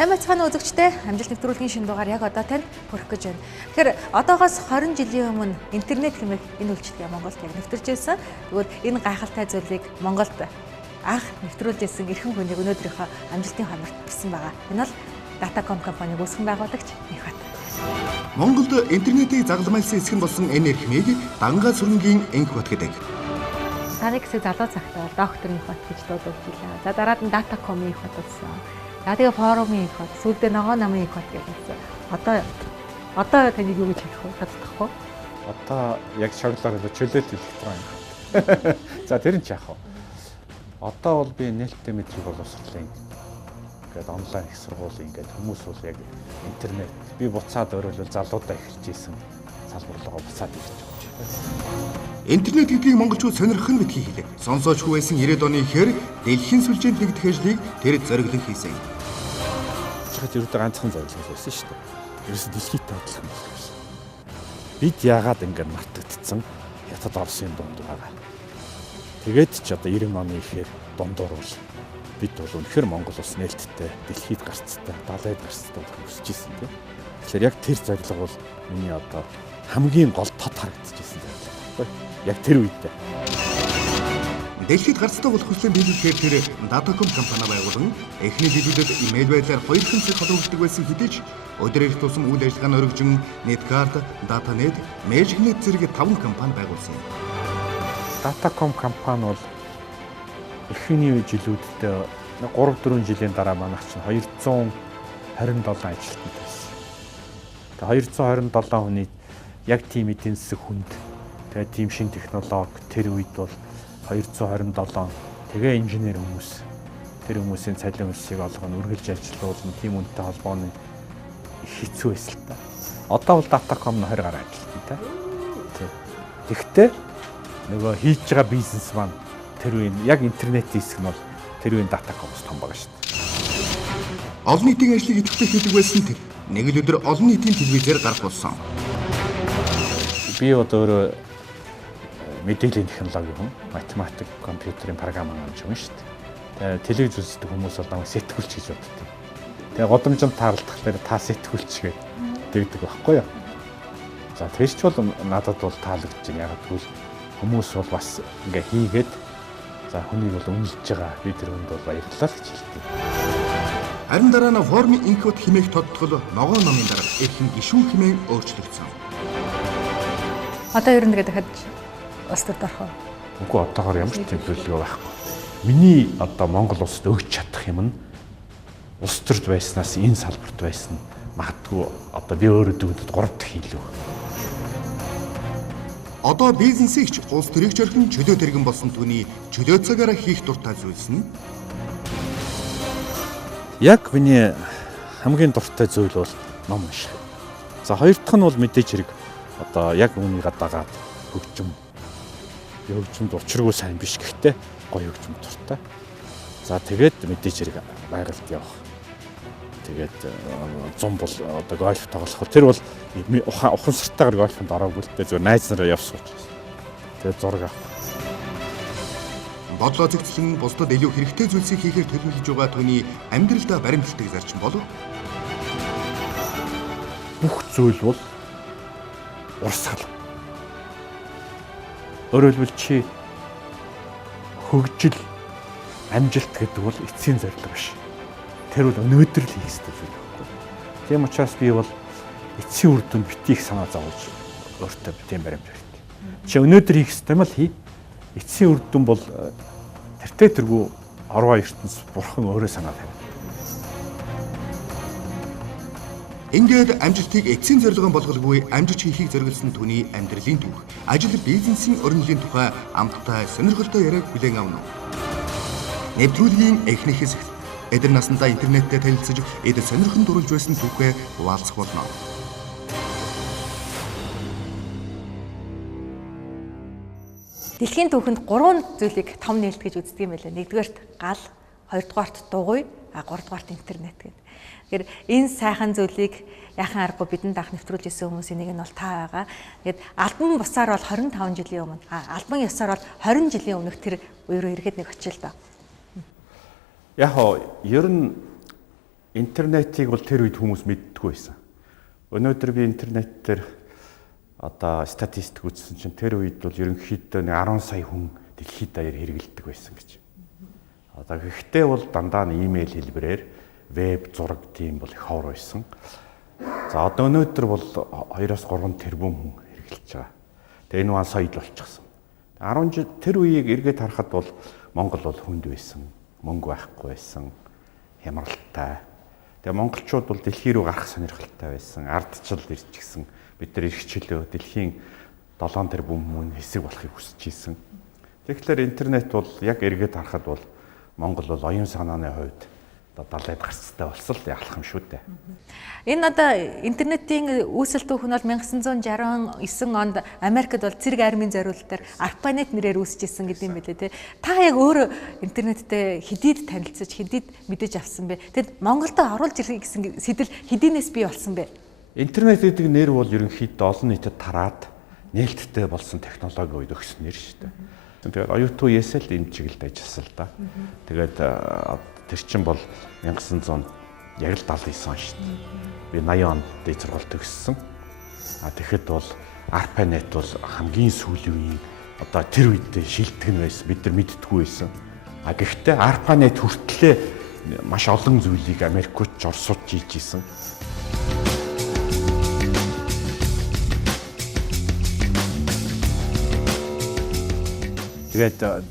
Сайн байцгаана уу үзэгчдээ. Амжилт нэвтрүүлгийн шинэ дугаар яг одоо танд хүрэх гэж байна. Тэгэхээр одоогоос 20 жилийн өмнө интернет хэмээх энэ үйлчилгээ Монголд яг нэвтэрч ирсэн. Тэгвэл энэ гайхалтай зүйлийг Монголд анх нэвтрүүлж ирсэн эрхэм хүнийг өнөөдрийнхөө амжилтын хамарт ирсэн байгаа. Энэ бол Датаком компаниг үүсгэн байгуулагч ΔЭНхбат. Монголд интернетийг загламжлсан эсэх нь болсон энэ эрхмийг дангаа сүрэнгийн ΔЭНхбат гэдэг. Сарын хэсэг залуу цагтаа доктор ΔЭНхбат гэж дуудаж илаа. За дараад нь Датаком ΔЭНхбат болсон. За тэгээ форумын ΔЭНхбат, сүүлдээ ногоо намын ΔЭНхбат гэж болсон. Одоо таныг юу гэж хэлэх вэ? Тодтох уу? Одоо яг шоглоор чөлөөт электрон ΔЭНхбат. За тэр нь ч яах вэ? Одоо бол би нээлттэй мэдлэг боловсролын ингээд онлайн их сургууль ингээд хүмүүс бол яг интернет би буцаад өөрөлдөл залуудаа эхэлж ийсэн салбар руу буцаад ирж байгаа. Интернет гэдгийг монголчууд сонирхох нь битгий хэлээ. Сонсооч байсан 90-ад оны ихэр дэлхийн сүлжээнд нэгдэх ажлыг тэр зориглон хийсэн. Чихэд ерөөдөө ганцхан зорилго байсан шүү дээ. Ерөөсөө дэлхийд тодлох юм байсан. Бид яагаад ингээд мартагдсан хятад Оросын дунд байгаа. Тэгээд ч одоо 90 оны ихэр дундуур бол бид бол үнэхээр Монгол улс нээлттэй дэлхийд гарцтай, далайд гарцтай болох хүсэж ирсэн тийм. Тэгэхээр яг тэр зорилго бол миний одоо хамгийн гол тод харагдчихсан зорилго. Яг тэр үедээ. Дэлхийд гарцтай болох хүслээ биелүүлэхээр тэр Датаком компани байгуулан эхний жилүүдэд имэйл байдлаар 2 цаг холбогддог байсан хэдий ч өдөр эрт тусам үйл ажиллагааны өргөжин Неткарт, Датанет, Мэжгнет зэрэг 5 компани байгуулсан юм. Датаком компани бол эхний жилүүдэд 3-4 жилийн дараа манайх чинь 227 ажилтнууд байсан. Тэгээ 227 хүний яг тийм эдийн засаг хүнд тэгээ тийм шин технологи тэр үед бол 227 тэгээ инженер хүмүүс тэр хүмүүсийн цалин хөлсийг олгоно үргэлж ажилуулна тийм үнэтэй холбооны хэцүү байсан л та. Одоо бол Датаком 20 гаруй ажилтнтай. Тэгтээ нөгөө хийж байгаа бизнес маань тэр үеийн яг интернет хэсэг нь бол тэр үеийн Датакомс том байгаа шүү дээ. Олон нийтийн ажлыг идэвхтэй хийдэг байсан тэр нэг л өдөр олон нийтийн телевизээр гарах болсон. Би одоо өөрөө мэдээллийн технологи хүн, математик, компьютерийн програм амж хүн шүү дээ. Тэгээ телевиз үздэг хүмүүс бол намайг сэтгүүлч гэж боддог. Тэгээ годомжинд таарлахлаар та сэтгүүлч гэдэг байхгүй юу? За тэгэж ч бол надад бол таалагдж байна. Яг тэгвэл хүмүүс бол бас ингээ хийгээд за хүнийг бол үнэлж байгаа. Би тэр хүнд бол баярлалаа гэж хэлдэг. Харин дараа нь формын ΔЭНхбат хэмээх тодтгол ногоо номын дараа эрхэм гишүүн хэмээн өөрчлөгдсөн. Одоо ер нь дахиад улс төрд орох уу? Үгүй одоогоор ямар ч төлөвлөгөө байхгүй. Миний одоо Монгол улсад өгч чадах юм нь улс төрд байснаас энэ салбарт байсан магадгүй одоо би өөрөө дүүдэд 3 дахь илүү. Одоо бизнесийг ч улс төрийг зорихон чөлөө тэргэн болсон түүний чөлөө цагаараа хийх дуртай зүйлс нь яг миний хамгийн дуртай зүйл бол ном унших. За хоёр дахь нь бол мэдээж хэрэг одоо яг үүнийг дагаад хөгжимд учиргүй сайн биш гэхдээ гоё хөгжим дуртай. За тэгээд мэдээж хэрэг байгальд явах. Тэгээд зам бол одоо гольф тоглох. Тэр бол ухан сартаагаар гольфонд ороогүй л дээ зөв найз нараа явсан учраас. Тэгээд зураг авах. Бодлоо зэгцлэн бусдад илүү хэрэгтэй зүйлсийг хийхээр төлөвлөж байгаа түүний амьдралдаа баримталдаг зарчим болов. Бүх зүйл бол урсгал. Өөрөөр хэлбэл чи хөгжил, амжилт гэдэг бол эцсийн зорилго биш. Тэр бол өнөөдөр л хийх ёстой зүйл байхгүй. Тийм учраас би бол эцсийн үр дүнд битгийх санаа зовж өөртөө тийм баримт барьдаг. Чи өнөөдөр хийх ёстой юм л хий. Эцсийн үр дүн бол тэртээ тэргүй орвоо ертөнц бурхан өөрөө санаа тавина. Ингээд амжилтыг эцсийн зорилгоор болгоулгүй амжиж хийхийг зориулсан түүний амьдралын түүх, ажил бизнесийн өрнөлийн тухай амттай сонирхолтой яриаг хүлээн авна. Нэвтрүүлгийн эхний хэсэгт эдгээр насндаа интернеттэй танилцж эд сонирхон дурлж байсан түүхээ хуваалцах болно. Дэлхийн түүхэнд 3 зүйлийг том нээлт гэж үздэг юм байлаа. Нэгдүгээрт гал, хоёрдугаарт дугуй, гуравдугаарт интернет гэдэг. Тэгэхээр энэ сайхан зүйлийг яхан аргагүй бидэнд анх нэвтрүүлж ирсэн хүмүүсийн нэг нь бол та байгаа. Тэгээд албан бусаар бол 25 жилийн өмнө, албан ёсоор бол 20 жилийн өмнөх тэр үе рүү ирэхэд нэг очил доо. Яг ер нь интернетийг бол тэр үед хүмүүс мэддэггүй байсан. Өнөөдөр би интернет дээр одоо статистик үзсэн чинь тэр үед бол ерөнхийдөө 10 сая хүн дэлхийд даяар хэрэгэлдэг байсан гэж. Одоо гэхдээ бол дандаа нь имэйл хэлбэрээр веб зураг тийм бол их ховор байсан. За одоо өнөөдөр бол 2-3 тэрбум хүн хэрэглэж байгаа. Тэгээ энэ маань соёл болчихсон. 10 жил тэр үеийг эргээд харахад бол Монгол бол хүнд байсан, мөнгө байхгүй байсан, хямралтай. Тэгээ монголчууд бол дэлхий рүү гарах сонирхолтой байсан, ардчил ирчихсэн. Бид нар эрхчлөө дэлхийн 7 тэрбум хүн хэсэг болохыг хүсэж ийсэн. Тэгэхээр интернет бол яг эргээд харахад бол Монгол бол оюун санааны хувьд далайд гарцтай болсон л яалах юм шүү дээ. Энэ одоо интернетийн үүсэлт түүх нь бол 1969 онд Америкт бол цэрэг армийн зориулалтаар ARPANET нэрээр үүсчихсэн гэдэг юм билээ тий. Та яг өөрөө интернеттэй хэдийд танилцаж, хэдийд мэдэж авсан бэ? Тэгэд Монголд оруулж ирэх гэсэн сэтэл хэдийнээс бий болсон бэ? Интернет гэдэг нэр бол ерөнхийдөө олон нийтэд тараад нээлттэй болсон технологи үед өгсөн нэр шүү дээ. Тэгээд оюутан үеэсээ л энэ чиглэлд ажилласан л да. Тэгээд тэр чинь бол 1900 яг л 79 он шүү дээ. Би 80 онд дээд сургууль төгссөн. Тэгэхэд бол ARPANET бол хамгийн сүүлийн үеийн одоо тэр үед шилтгэн байсан. Бид нар мэддэггүй байсан. Гэхдээ ARPANET хүртлээр маш олон зүйлийг Америкч, Оросууд хийж исэн. Тэгээд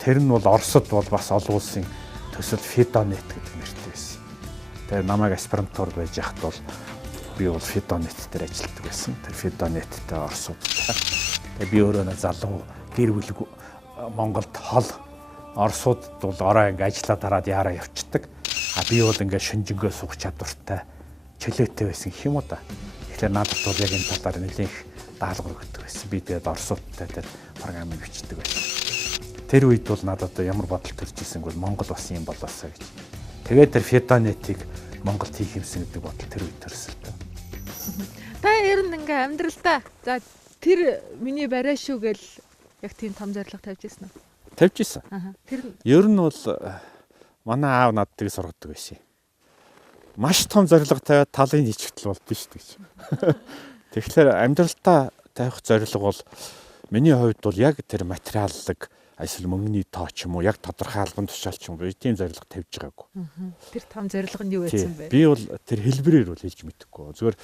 тэр нь бол Оросд бол бас олон улсын төсөл FIDONET гэдэг нэртэй байсан. Тэгээд намайг аспирантурд байж хахад бол би бол FIDONET дээр ажилладаг байсан. Тэр FIDONET-тэй Оросуудтай. Тэгээд би өөрөө залуу гэр бүл Монголд хол Оросууд бол ороо ингээ ажиллаад хараад яараа явцдаг. Би бол ингээ шүнжэнгөө суух чадвартай чөлөөтэй байсан гэх юм уу да. Тэгэхээр надад бол яг энэ талаар нэлээх даалгавар өгдөг байсан. Би тэгээд Оросуудтай тэр програмыг бичдэг байсан. Тэр үед бол надад ямар бодол төрж ирсэнг бол Монгол бас юм болоосаа гэж. Тэгээд тэр FIDONET-ийг Монголд хийх юмсан гэдэг бодол тэр үед төрсөн л та. Та ер нь ингээ амьдралдаа за тэр миний барай шүү гэл яг тийм том зорилго тавьж ирсэн үү? Тавьж ирсэн. Тэр ер нь бол манай аав надад сургадаг байсан. Маш том зорилго тавиад талын хичгтэл болдсон шүү дээ. Тэгэхээр амьдралдаа тавих зорилго бол миний хувьд бол яг тэр материаллык эсвэл мөнгөний тоо ч юм уу яг тодорхой албан тушаал ч юм уу тийм зорилго тавьж байгаагүй. Тэр том зорилго нь юу байсан бэ? Би бол тэр хэлбэрээр бол хэлж мэдэхгүй. Зүгээр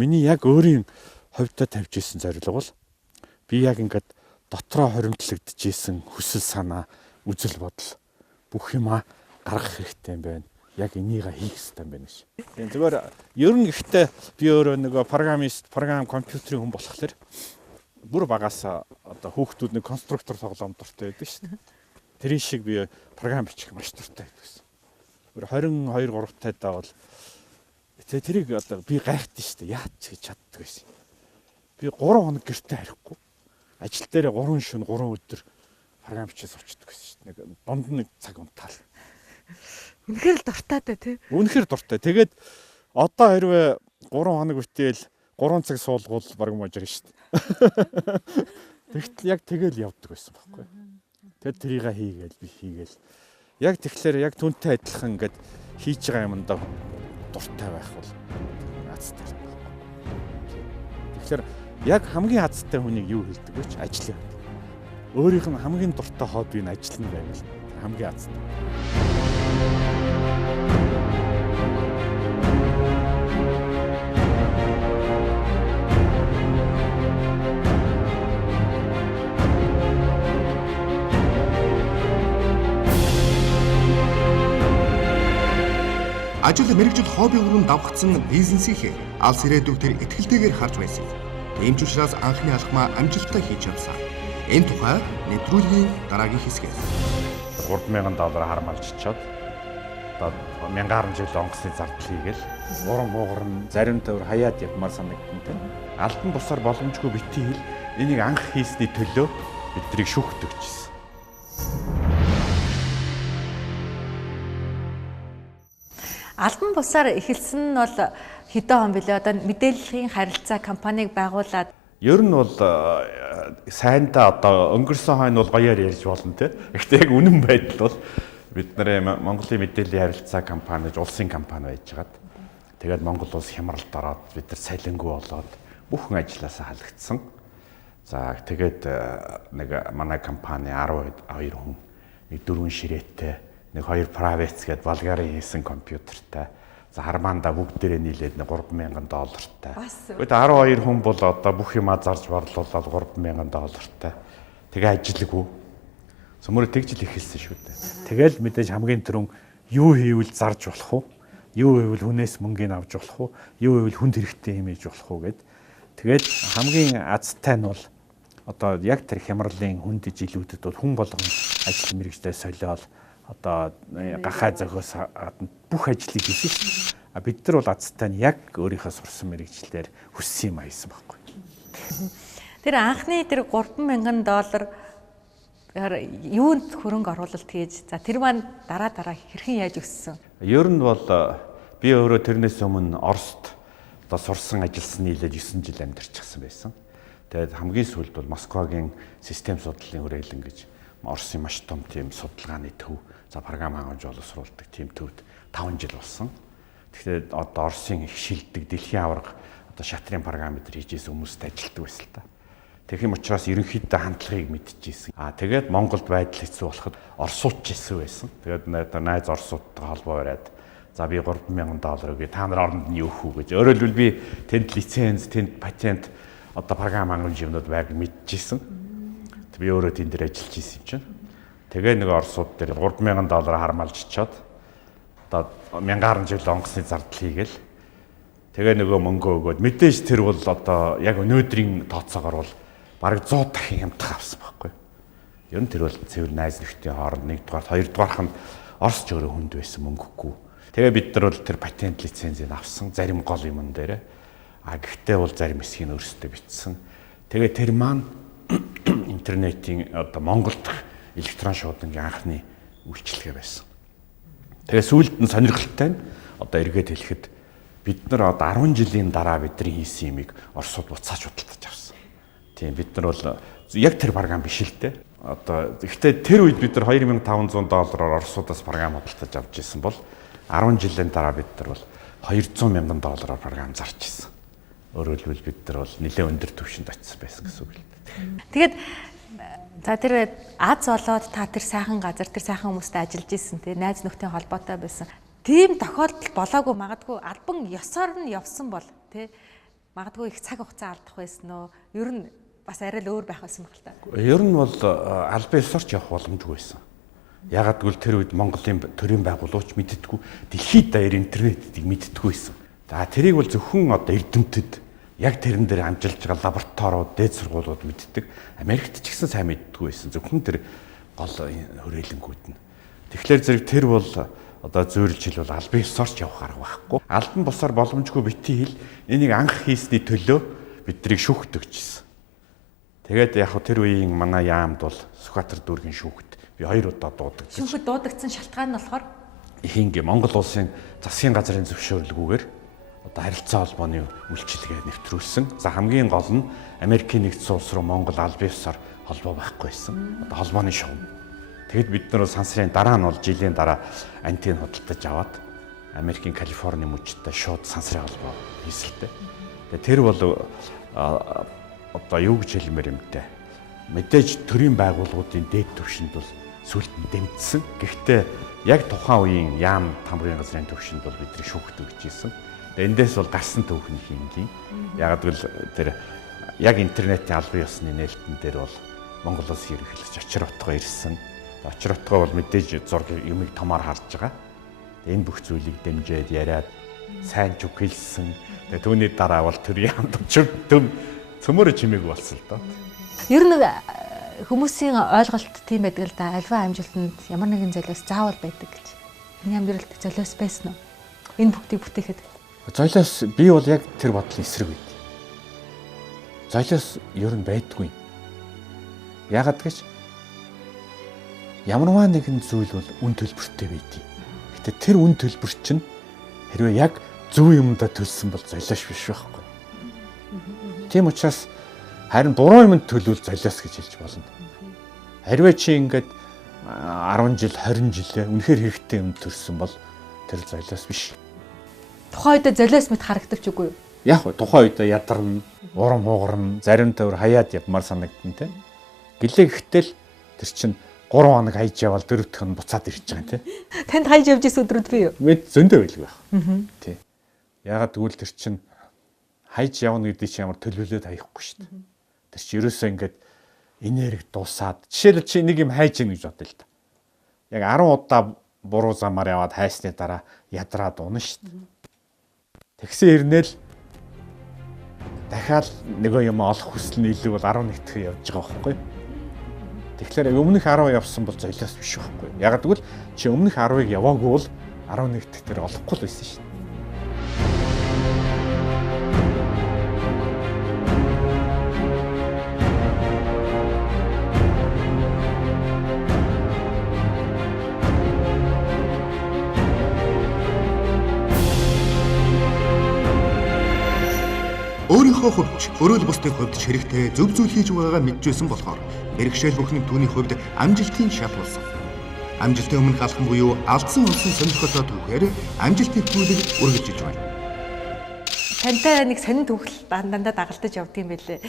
миний яг өөрийн хувьдаа тавьж исэн зорилго бол би яг ингээд дотроо хоримтлагдж исэн хүсэл санаа, үзэл бодол бүх юма гаргах хэрэгтэй юм байна. Яг энийг хийх хэрэгтэй юм байна ш. Тийм зүгээр ер нь гэхдээ би өөрөө нөгөө программист, програм компьютерийн хүн болохоор бүр багасаа одоо хүүхдүүд нэг конструктор тоглоом дуртай байдаг шүү дээ. Тэрийн шиг би програм бичих маш дуртай байсан. Бүр 22 3 тайдаа бол тэрийг одоо би гайхдаг шүү дээ. Яач хийж чаддаг байсан. Би 3 хоног гэртээ харихгүй. Ажил дээр 3 шөнө 3 өдөр програм бичиж сууцдаг байсан шүү дээ. Нэг дунд нэг цаг унтаал. Үнэхээр л дуртай да тий. Үнэхээр дуртай. Тэгээд одоо хэрвээ 3 хоног битэл 3 цаг суулгуул баг можир шүү дээ. Тэгтэл яг тэгэл явдаг байсан байхгүй. Тэгэд тэрийг хийгээл би хийгээл. Яг тэгэхээр яг түнтэй адилхан ингээд хийж байгаа юмдаа дуртай байх бол азтай байхгүй. Тэгэхээр яг хамгийн азтай хүнийг юу хэлдэг вэ? Ажил. Өөрийнх нь хамгийн дуртай хобби нь ажил нь байвал хамгийн азтай. Ажил мэргэжил хобби өргөн давхцсан бизнесийнхээ алс ирээдүйг тэр итгэлтэйгээр харж байсан. Ийм ч учраас анхны алхмаа амжилттай хийж чадсан. Энэ тухай нэвтрүүлгийн дараагийн хэсгээс $3,000 хармалжчаад одоо 1000 гаруй жил онгоцны зардал хийгээл уран буугарн зарим төвөр хаяад явмаар санагдсан тийм. Алтан бусаар боломжгүй битгий хэл энийг анх хийсний төлөө биднийг шүүхт өгчээсэн. Алтан бусаар эхэлсэн нь бол хэдэн он билээ? Одоо мэдээллийн харилцаа компанийг байгуулад ер нь бол сайндаа одоо өнгөрсөн хойно бол гоёор ярьж болно те. Гэхдээ яг үнэн байдал бол бид нэр Монголын мэдээллийн харилцаа компани, улсын компани байжгаад тэгээд Монгол улс хямралд ороод бид нар салингүй болоод бүхэн ажилласаа халагдсан. За тэгээд нэг манай компани 12 хүн, нэг 4 ширээтэй, нэг 2 private гээд Болгарын хийсэн компьютертай. За хармаанда бүгдээрээ нийлээд $3,000. Гэхдээ 12 хүн бол одоо бүх юмаа зарж борлуулаад $3,000. Тэгээ ажилгүй. Сөмөр тэгж л ихэлсэн шүү дээ. Тэгэл мэдээж хамгийн түрүүн юу хийвэл зарж болох уу? Юу хийвэл хүнээс мөнгөний авч болох уу? Юу хийвэл хүнд хэрэгтэй юм ээж болох уу гэд. Тэгээд хамгийн азтай нь бол одоо яг тэр хямралын хүнд жилүүдэд бол хүн болгон ажил мэргэжтэй солиол одоо гахаа зохиос бүх ажлыг хийсэн шүү. А бид нар бол азтай нь яг өөрийнхөө сурсан мэргэжлээр хүссэн юм хийсэн байхгүй. Тэр анхны тэр $3,000 юунд хөрөнгө оруулалт хийж за тэр маань дараа хэрхэн яаж өссөн? Ер нь бол би өөрөө тэрнээс өмнө Оросд одоо сурсан ажилласан нийлээд 9 жил амьдарчихсан байсан. Тэгээд хамгийн сүүлд бол Москвагийн систем судлалын хүрээлэн гэж Оросын маш том тийм судалгааны төв, за програм хангамж боловсруулдаг тийм төвд 5 жил болсон. Тэгэхээр одоо Оросын их шилдэг дэлхийн аварга одоо шатрын параметр хийжсэн хүмүүст ажилтдаг байсан л та. Тэгэх юм учраас ерөнхийдөө хандлагыг мэдчихсэн. Тэгээд Монголд байдал хэцүү болоход Оросууд ч хэцүү байсан. Тэгээд найз Оросуудтай холбоо бариад за би $3,000 өгье. Та нар оронд нь юу хүү гэж. Өөрөөр хэлбэл би тэнд лиценз, тэнд патент одоо програм хангамж юмнууд байг мэдчихсэн. Би өөрөө тэнд дээр ажиллаж исэн юм чинь. Тэгээ нэг Оросууд дээр $3,000 хармалж чад. Одоо 1000 жил онгоцны зардал хийгээл. Тэгээ нөгөө мөнгө өгөөд мэдээж тэр бол одоо яг өнөөдрийн тооцоогоор бол бараг 100 дахин хямдхан авсан байхгүй. Ер нь тэр бол цэвэр найз нөхдийн хооронд нэгдүгээр, хоёрдугаарх нь Оросч өөрөө хүнд байсан мөнгөгүй. Тэгээ бид нар бол тэр патент лицензийг авсан зарим гол юмн дээр. Гэхдээ бол зарим хэсгийг өөрсдөө бичсэн. Тэгээ тэр маань интернетийн одоо Монголд электрон шуудангийн анхны үйлчилгээ байсан. Тэгээ сүүлд нь сонирхолтой нь одоо эргээд хэлэхэд бид нар одоо 10 жилийн дараа бидний хийсэн юмыг Оросууд буцааж худалдаж авсан. Тийм бид нар бол яг тэр програм биш л дээ. Одоо гэхдээ тэр үед бид нар $2,500 Оросуудаас програм худалдаж авч ирсэн бол 10 жилийн дараа бид нар бол $200,000 програм зарж ирсэн. Өөрөөр хэлбэл бид нар бол нэлээд өндөр түвшинд очсон байсан гэсэн үг л дээ. Тэгээд за тэр аз болоод та тэр сайхан газар, тэр сайхан хүмүүстэй ажиллаж исэн тий найз нөхдөд холбоотой байсан. Тийм тохиолдол болоогүй магадгүй албан ёсоор нь явсан бол тий магадгүй их цаг хугацаа алдах байсан уу? Ер нь бас арай л өөр байх байсан баг л та. Ер нь бол албан ёсоор ч явах боломжгүй байсан. Ягаад гэвэл тэр үед Монголын төрийн байгууллагч мэддэггүй, дэлхийд даяар интернетийг мэддэггүй байсан. За тэрийг бол зөвхөн одоо эрдэмтэд яг тэрэн дээр амжилж байгаа лабораториуд, дээд сургуулиуд мэддэг. Америкт ч гэсэн сайн мэддэггүй байсан. Зөвхөн тэр гол хүрээлэнгүүд нь. Тэгэхээр зэрэг тэр бол одоо зөөлж хэлбэл албан ёсоор ч явах арга байхгүй. Албан бусаар боломжгүй битгий хэл энийг анх хийсний төлөө биднийг шүүхт өгчээсэн. Тэгээд яг хөө тэр үеийн манай яамд бол Сүхбаатар дүүргийн шүүхт би 2 удаа дуудагдсан. Шүүхэд дуудагдсан шалтгаан нь болохоор хингээ Монгол улсын засгийн газрын зөвшөөрлгүйгээр одоо харилцаа холбооны үйлчилгээ нэвтрүүлсэн. За хамгийн гол нь Америкийн нэгдсэн улс руу Монгол албан ёсоор холбоо байхгүй байсан. Одоо холбооны шугам. Тэгэд бид нар сансрын дараа нь бол жилийн дараа антин худалдаж аваад Америкийн Калифорни мужидтай шууд сансрын холбоо хийсэлтэй. Тэгээ тэр бол одоо юу гэж хэлмээр юм те. Мэдээж төрийн байгууллагуудын дээд түвшинд бол сүлд нь дэмжсэн. Гэхдээ яг тухайн үеийн яам тамгын газрын түвшинд бол бидний шүүхт өгч ийсэн. Эндээс бол гарсан түүхний хийнгийн. Яг л тэр яг интернетийн албан ёсны нээлтэн дээр бол Монгол улс ерөнхийлөгч Очир утгаа ирсэн. Очир утгаа бол мэдээж зураг юмыг томоор харж байгаа. Энэ бүх зүйлийг дэмжиж яриад сайн ч үг хэлсэн. Тэгээ түүний дараа бол тэр яамд төм цөмөрө чимээгүй болсон л доо. Ер нь хүмүүсийн ойлголт тийм байдаг л да. Альва амжилтанд ямар нэгэн золиос заавал байдаг гэж. Энэ амьдралд золиос байсан уу? Энэ бүгдийг бүтээхэд. Золиос би бол яг тэр бодлын эсрэг үед. Золиос ер нь байдгүй. Яагаад гэж ямарваа нэгэн зүйл бол үн төлбөртэй байдгийг. Гэтэ тэр үн төлбөр чинь хэрвээ яг зөв юмдаа төлсөн бол золиос биш байхгүй. Тийм учраас харин буруу юмд төлөвл золиос гэж хэлж болно. Хэрвээ чи ингээд 10 жил 20 жилээ үнэхээр хэрэгтэй юм төрсөн бол тэр золиос биш. Тухайн үед золиос мэт харагдавч үгүй юу? Яг тухайн үед ядарна, урам хугарна, зарим төвөр хаяад явмаар санагдана те. Гэлээ гэхтэл тэр чинь 3 хоног хайж явал 4 дахь нь буцаад ирж байгаа те. Танд хайж явж исэн өдрүүд бий юу? Мэд зөндөө байлгүй байх. Тий. Ягаад гэвэл тэр чинь хайж явна гэдэг чинь ямар төлөвлөлөөд хаяхгүй шүү дээ. Тэр чинь ерөөсөө ингээд энерги дуусаад жишээлбэл чи нэг юм хайж ийн гэж бодъё л да. Яг 10 удаа буруу замаар яваад хайсны дараа ядраад унаа шүү дээ. Тэгсэн ирнэл дахиад нөгөө юм олох хүсэл нь илүү бол 11 дахь явж байгаа байхгүй. Тэгэхээр өмнөх 10 явсан бол золиос биш байхгүй. Яг гэвэл чи өмнөх 10-ыг яваагүй бол 11 дахь тэр олохгүй л байсан шүү дээ. Өөрийнхөө хувьд өрөөл бусдын хувьд ч хэрэгтэй зөв зүйл хийж байгаагаа мэдчихсэн болохоор бэрхшээл бүхний түүний хувьд амжилтын шат болсон. Амжилтын өмнөх алхам буюу алдсан олсон сонирхолтой түүхээр амжилт нэвтрүүлэг үргэлжилж байна. Тантай нэг сонин түүхэл дандаа дагалдаж явдгийм байлээ.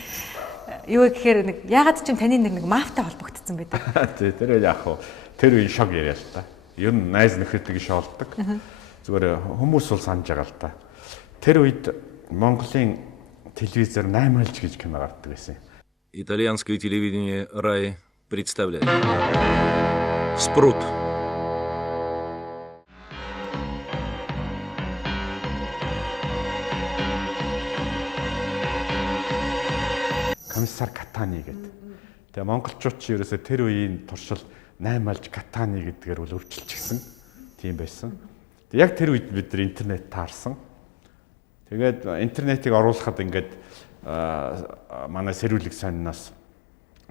Юу гэхээр нэг ягаад ч юм таны нэг мафтай холбогдсон байдаг. Тий, тэр яг хөө тэр үе шог яриа л та. Ер нь найз нөхөдийг шоолдог. Зүгээр хүмүүс бол санаж байгаа л та. Тэр үед Монголын телевизор 8 гэж кино гардаг байсан. Итальянское телевидение «Рай» представляет «Спрут». Комиссар Катани гэдэг. Тэгээ монголчууд ч ерөөсөө тэр үеийн туршил 8 Катани гэдгээр бол өвчлчихсэн. Тийм байсан. Яг тэр үед бид нар интернет таарсан. Тэгээд интернетийг оруулахад ингээд манай сэрүүлэг сониноос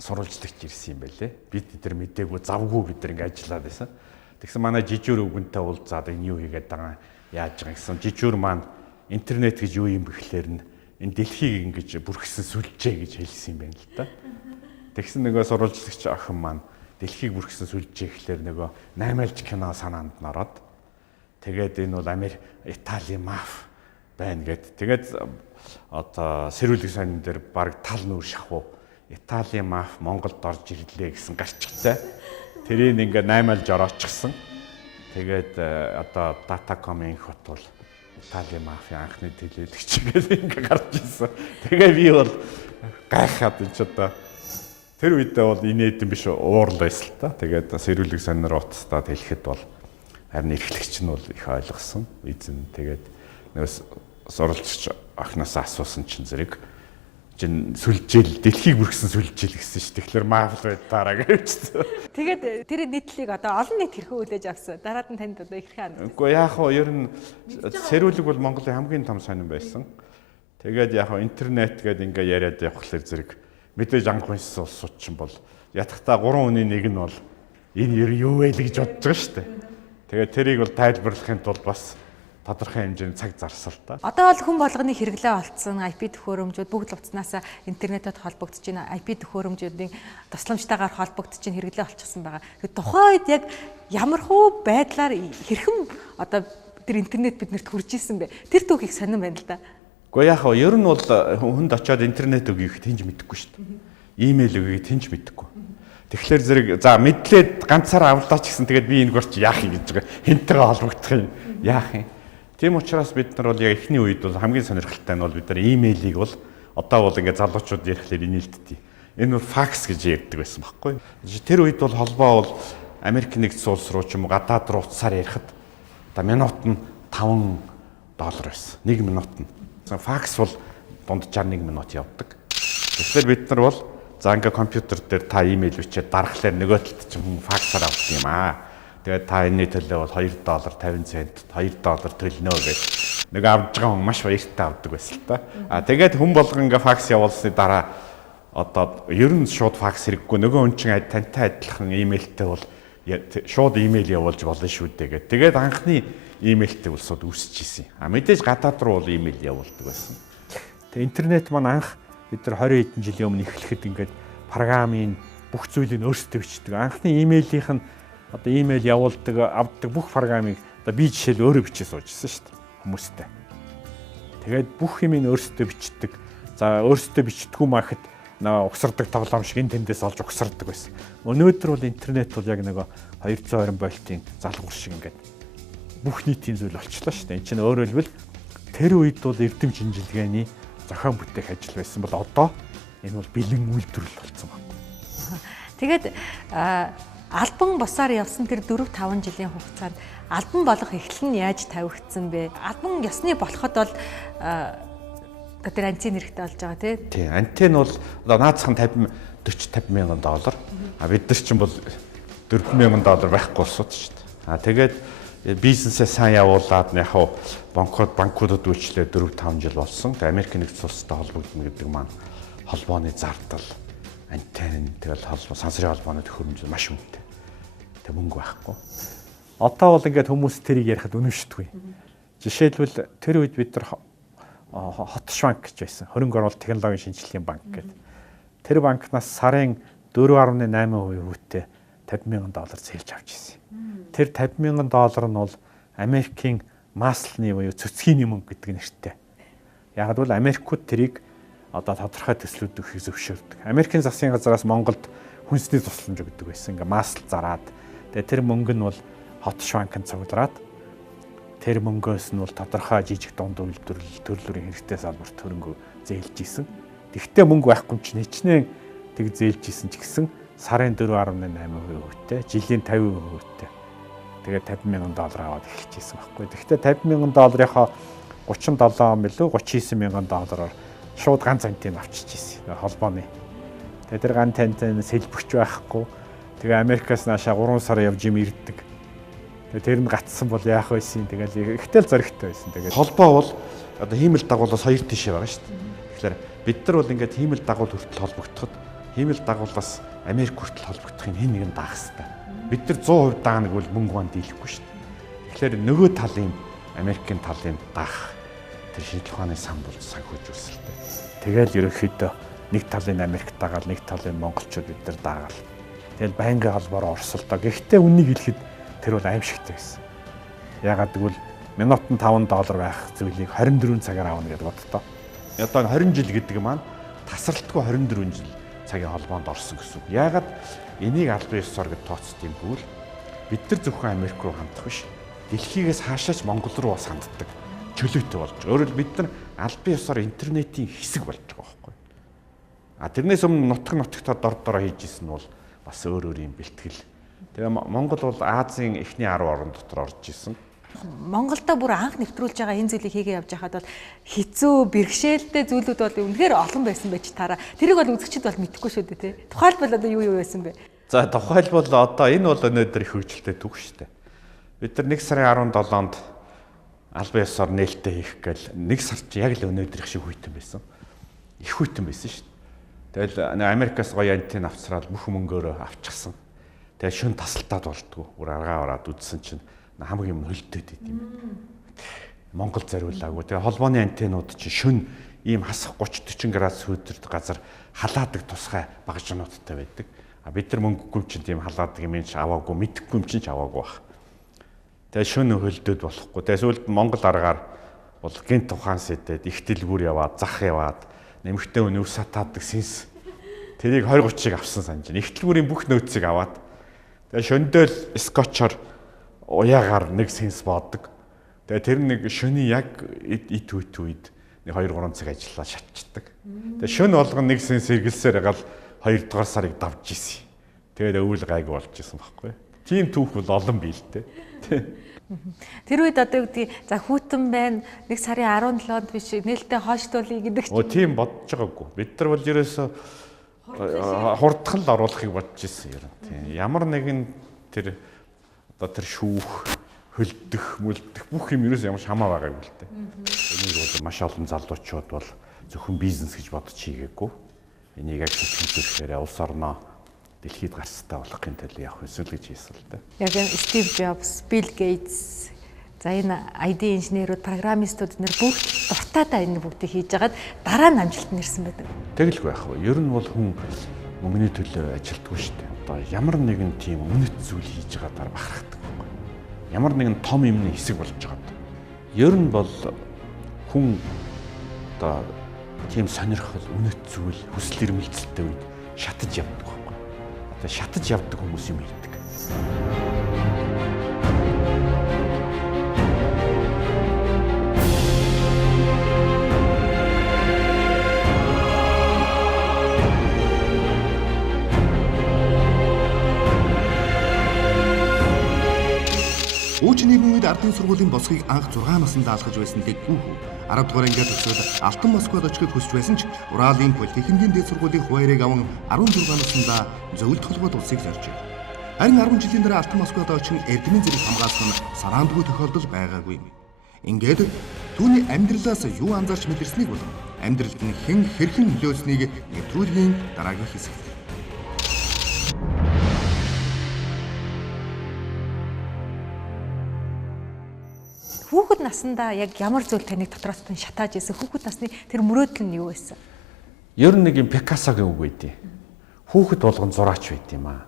сурвалжлагч ирсэн юм байлээ. Бид тэр мдээгүй завгүй бид нар ингээд ажиллаад байсан. Тэгсэн манай жижүүр өвгөнтэй уулзаад энэ юу хийгээд байгаа яаж байгаа гэсэн. Жижүүр маань интернет гэж юу юм бэ гэхлээр энэ дэлхийг ингэж бүрхсэн сүлжээ гэж хэлсэн юм байна л да. Тэгсэн нөгөө сурвалжлагч охин маань дэлхийг бүрхсэн сүлжээ гэхлээр нөгөө 8 кино санаанд нараад тэгээд энэ бол Италийн маф байна гэд. Тэгээд одоо сэрүүлэг сонин дээр баг тал нүүр шахуу Италийн маф Монголд орж ирлээ гэсэн гарчигтай. Тэрийг ингээ 8 ороочихсан. Тэгээд одоо Датаком инхот бол Италийн мафийн анхны телевизч гэдэг ингээ гарч ирсэн. Тэгээ би бол гайхаад энэ ч одоо тэр үедээ бол инээдэн биш уурал байсан л та. Тэгээд сэрүүлэг сониноор уцтаад хэлэхэд бол харин эрхлэгч нь бол их ойлгосон. Эзэн тэгээд нөөс суралцч охноос асуусан чинь зэрэг чин сүлжээл дэлхийг бүрхсэн сүлжээл гэсэн ш. Тэгэхээр мафл байдлаараа гэвчсэн. Тэгээд тэр нийтлийг одоо олон нийт хэрхэн үлээж авсан? Дараад нь танд одоо их хэрхэн Үгүй яах вэ? Ер нь сэрүүлэг бол Монголын хамгийн том сонин байсан. Тэгээд яах вэ? Интернет гэдэг ингээ яриад явхлаар зэрэг мэдээж анх уншсан улсууд чинь бол ятгахтаа 3 хүний нэг нь бол энэ юу вэ л гэж бодож байгаа шүү дээ. Тэгээд тэрийг бол тайлбарлахын тулд бас тодорхой хэмжээний цаг зарсал та. Одоо бол хүн болгоны хэрэглээ олцсон IP төхөөрөмжүүд бүгд утаснаас интернетэд холбогдож байна. IP төхөөрөмжүүдийн тусламжтайгаар холбогдож байна, хэрэглээ олчихсан байгаа. Тэгээд тухайн үед яг ямархуу байдлаар хэрхэн одоо тэр интернет биднэрт хүрж исэн бэ? Тэр түүхийг сонирн байна л да. Гэхдээ яах вэ? Ер нь бол хүнд очиод интернет өгөхийг тэнж мэдэхгүй шүү дээ. Имэйл өгөхийг тэнж мэдэхгүй. Тэгэхээр зэрэг за мэдлээд ганцаараа авлаач гэсэн тэгээд би энэ горч яах юм гэж байгаа. Хинтэйгээ холбогдох юм. Яах юм? Тийм учраас бид нар бол яг эхний үед бол хамгийн сонирхолтой нь бол бид нар имэйлийг бол одоо бол ингээд залуучууд ярихлаар инээлддэг. Энэ бол факс гэж ярьдаг байсан байхгүй. Тэр үед бол холбоо бол Америк нэгдсэн улс руу ч юм уу гадаад руу утсаар ярихад одоо минут нь $5 байсан. 1 минут нь. Факс бол дунджаар 1 минут явдаг. Тэгэхээр бид нар бол за ингээ компьютер дээр та имэйл бичээд дарахлаар нөгөө талд ч юм факсаар авдаг юм аа. Тэгээд та энэний төлөө бол $2.50 $2 төлнө гэж нэг авж байгаа хүн маш баяртай авдаг байсан л та. Тэгээд хүн болгон ингээ факс явуулсны дараа одоо ер нь шууд факс хэрэггүй нөгөө хүн чинь тантай адилхан имэйлтэй бол шууд имэйл явуулж болно шүү дээ гэдэг. Тэгээд анхны имэйлтэй улсууд үүсэж исэн. Мэдээж гадаад руу бол имэйл явуулдаг байсан. Тэгээд интернет маань анх бид нар 20 хэдэн жилийн өмнө эхлэхэд ингээд програмын бүх зүйлийг өөрсдөө бичдэг. Анхны имэйлийнх нь одоо имэйл явуулдаг, авдаг бүх програмыг одоо би жишээл өөрөө бичиж суужсэн шүү дээ хүмүүстэй. Тэгээд бүх юмыг өөрсдөө бичдэг. За өөрсдөө бичдэггүй махад угсардаг тоглоом шиг энэ тэндээс олж угсардаг байсан. Өнөөдөр бол интернет бол яг нэг 220 вольтын залгуур шиг ингээд бүх нийтийн зүйл болчихлоо шүү дээ. Энд чинь өөрөөр хэлбэл тэр үед бол эрдэм шинжилгээний зохион бүтээх ажил байсан бол одоо энэ бол бэлэн үйлдвэрлэл болсон байна. Тэгээд албан бусаар явсан тэр 4-5 жилийн хугацаанд албан болох эхлэл нь яаж тавигдсан бэ? Албан ёсны болоход бол тэр антен хэрэгтэй болж байгаа тий. Антен бол одоо наацхан 40-50 мянган доллар. Бид нар чинь бол $4,000 байхгүй улсууд шүү дээ. Тэгээд бизнесээ сайн явуулаад яг банкудад үйлчлээ 4-5 жил болсон. Тэгээд Америк нэгдсэн улстай холбогдно гэдэг маань холбооны зардал, антен, тэгэл сансрын холбооны төхөөрөмж маш үнэтэй. Тэг мөнгө байхгүй. Одоо бол ингээд хүмүүс тэрийг ярихад үнэмшдэггүй. Жишээлбэл тэр үед бид нар Хотш банк гэж байсан. Хөрөнгө оруулалт технологийн шинжилгээний банк гэдэг. Тэр банкнаас сарын 4.8% хүүтэй $50,000 зээлж авч ирсэн. Тэр $50,000 нь бол Америкийн маслны буюу цэцгийн мөнгө гэдэг нэртэй. Яг л Америкууд тэрийг одоо тодорхой төслүүд өгөхийг зөвшөөрдөг. Америкийн засгийн газраас Монголд хүнсний тусламж өгдөг байсан. Ингээ масл зараад тэгээ тэр мөнгө нь бол Хотш банкнд цуглараад тэр мөнгөөс нь бол тодорхой жижиг дунд үйлдвэрлэл төрлөөрийн хэрэгтэй салбарт хөрөнгө зээлж исэн. Тэгвэл мөнгө байхгүй чинь хичнээн тэг зээлж исэн ч гэсэн сарын 4.8% хүүтэй, жилийн 50% хүүтэй. Тэгээд $50,000 аваад эхэлж исэн байхгүй. Тэгвэл $50,000-ийнхоо 37 билүү $39,000-аар шууд ганц антен авчиж исэн. Холбооны. Тэгээд тэр ганц антен сэлбэгч байхгүй. Тэгээ Америкаас наашаа 3 сар явж юм ирдэг. Тэгээ тэр нь гатсан бол яах байсан. Тэгэл ихтэл зоригтой байсан. Тэгээд холбоо бол одоо хиймэл дагуулаас хоёр тишээ байгаа шүү дээ. Тэгэхээр бид нар бол ингээд хиймэл дагуул хүртэл холбогдоход хиймэл дагуулаас Америк хүртэл холбогдохын хэн нэгэн даах хэрэгтэй. Бид нар 100% даанаг бол мөнгө манд дийлэхгүй шүү дээ. Тэгэхээр нөгөө талын Америкийн талын даах тэр шинжлэх ухааны сан бол санхүүжүүлсэлтэй. Тэгэл ерөнхийдөө нэг талын Америк дагаал, нэг талын монголчууд бид нар даагаал. Тэгэл байнгын холбоор орсолдоо. Гэхдээ үнийг хэлэхэд тэр бол аимшигтай байсан. Ягаад гэвэл минутанд $5 байх зүйлийг 24 цагаар аавна гэдэг бодтоо. Одоо 20 жил гэдэг маань тасралтгүй 24 жил цагийн холбоонд орсон гэсэн. Ягаад энийг албан ёсоор гэж тооцсон юм бол бид нар зөвхөн Америк руу хандах биш. Дэлхийгээс хаашаач Монгол руу бас ханддаг. Чөлөөтэй болж. Өөрөөр бид нар албан ёсоор интернетийн хэсэг болж байгаа байхгүй. Тэрнээс өмнө нутагтаа дор хийжсэн нь бол бас өөр юм бэлтгэл. Тэгээ Монгол бол Азийн эхний 10 орн дотор орж исэн. Монголда бүр анх нэвтрүүлж байгаа энэ зүйлийг хийгээ явж байхад бол хэцүү, бэрхшээлтэй зүйлүүд бол үнэхээр олон байсан байж таараа. Тэрийг бол үзэгчд бол мэдэхгүй шүү дээ, тий. Тухайлбал одоо юу байсан бэ? За тухайлбал одоо энэ бол өнөөдөр их хөгжилтэй түүх шүү дээ. Бид нар 1 сарын 17-нд албан ёсоор нээлттэй хийх гээл 1 сар чи яг л өнөөдөр их шиг хүйтэн байсан. Их хүйтэн байсан шүү дээ. Тэгэл Америкаас гоё антен авцраад бүх мөнгөөрөө авчихсан. Тэгээ шүн тасалтаад болдгоо. Бүр аргаа ороод үдсэн чинь хамгийн юм хөлтөөд идэв юм. Монгол зориулаагүй. Тэгээ холбооны антенууд чинь шүн ийм хасах 30-40 градус хөөдрөд газар халаадаг тусгай багажнуудтай байдаг. Бид нар мөнгөгүй чинь тийм халаадаг юм чи аваагүй, мэдэхгүй юм чинь ч аваагүй баг. Тэгээ шүн хөлтөөд болохгүй. Тэгээ сүүлд Монгол аргаар бол гинт ухаан сэтэд их дэлгүүр яваад, зах яваад, нэмэгтэй өн ус сатаадаг сэнс. Тэрийг 20-30-ыг авсан санаж. Их дэлгүүрийн бүх нөөцийг аваад тэгээ шөндөөл скотчоор уяагаар нэг сенс боодог. Тэгээ тэр нэг шөний яг ит үед 2-3 цаг ажиллаад шатчихдаг. Тэгээ шөн болгон нэг сенс эргэлсээр гал 2 дугаар сарыг давж исэн. Тэгээд өвөл гайг болж исэн байхгүй. Тийм түүх бол олон бий л дээ. Тэр үед одоо үгдий за хүүтэн байна. 1 сарын 17-нд биш нээлттэй хойштуулъя гэдэг чинь. Тийм бодож байгаагүй. Бид нар бол ерөөсөө хурдхан л оруулахыг бодож исэн юм. Тийм. Ямар нэгэн тэр одоо тэр шүүх, хөлдөх, мүлдэх бүх юм ерөөс ямар ч хамаа байгаагүй л дээ. Энийг бол маш олон залуучууд бол зөвхөн бизнес гэж бодож хийгээгүй. Энийг яг хэлэхээр улс орноо дэлхийд гарцтай болохын тулд явах хүсэл гэж хийсэн л дээ. Яг энэ Стив Джобс, Билл Гейтс, за энэ IT инженерүүд, программистууд нэр бүгд дуртайдаа энэ бүгдийг хийж агаад дараа нь амжилт нэрсэн байдаг. Тэгэлгүй байх вэ. Ер нь бол хүн мөнгөний төлөө ажилтгүй шүү дээ. Одоо ямар нэгэн тийм үнэт зүйл хийж байгаадаар бахархдаг байхгүй. Ямар нэгэн том юмны хэсэг болж байгаа. Ер нь бол хүн одоо тийм сонирхол, үнэт зүйл, хүсэл эрмэлзэлтэй үед шатаж явдаг байхгүй. Одоо шатаж явдаг хүмүүс юм хийдэг. Уучин нийгмийн үед ардын сургуулийн босхийг анх 6 наснда алхаж байсан Дэггүүхүү 10 дугаар ангиад төгсөөд Алтан Москвад очихыг хүсч байсан ч Уралын политехникийн дэд сургуулийн хуваарийг аван 16 наснда зөвлөлт холбоод улсыг зоржээ. Харин 10 жилийн дараа Алтан Москвад очин эрдмийн зэрэг хамгаалсан нь сараандгүй тохиолдол байгаагүй юм. Ингээд түүний амьдралаас юу анзаарч мэдэрснийг болон амьдралд нь хэн хэрхэн нөлөөлснийг нэвтрүүлгийн дараагийн хэсэгт. Хүүхэд наснда яг ямар зүйл таныг дотроос нь шатааж ирсэн? Хүүхэд насны тэр мөрөөдөл нь юу байсан? Ер нь нэг юм Пикассогийн үг байдیں۔ Хүүхэд болгон зураач байд юм аа.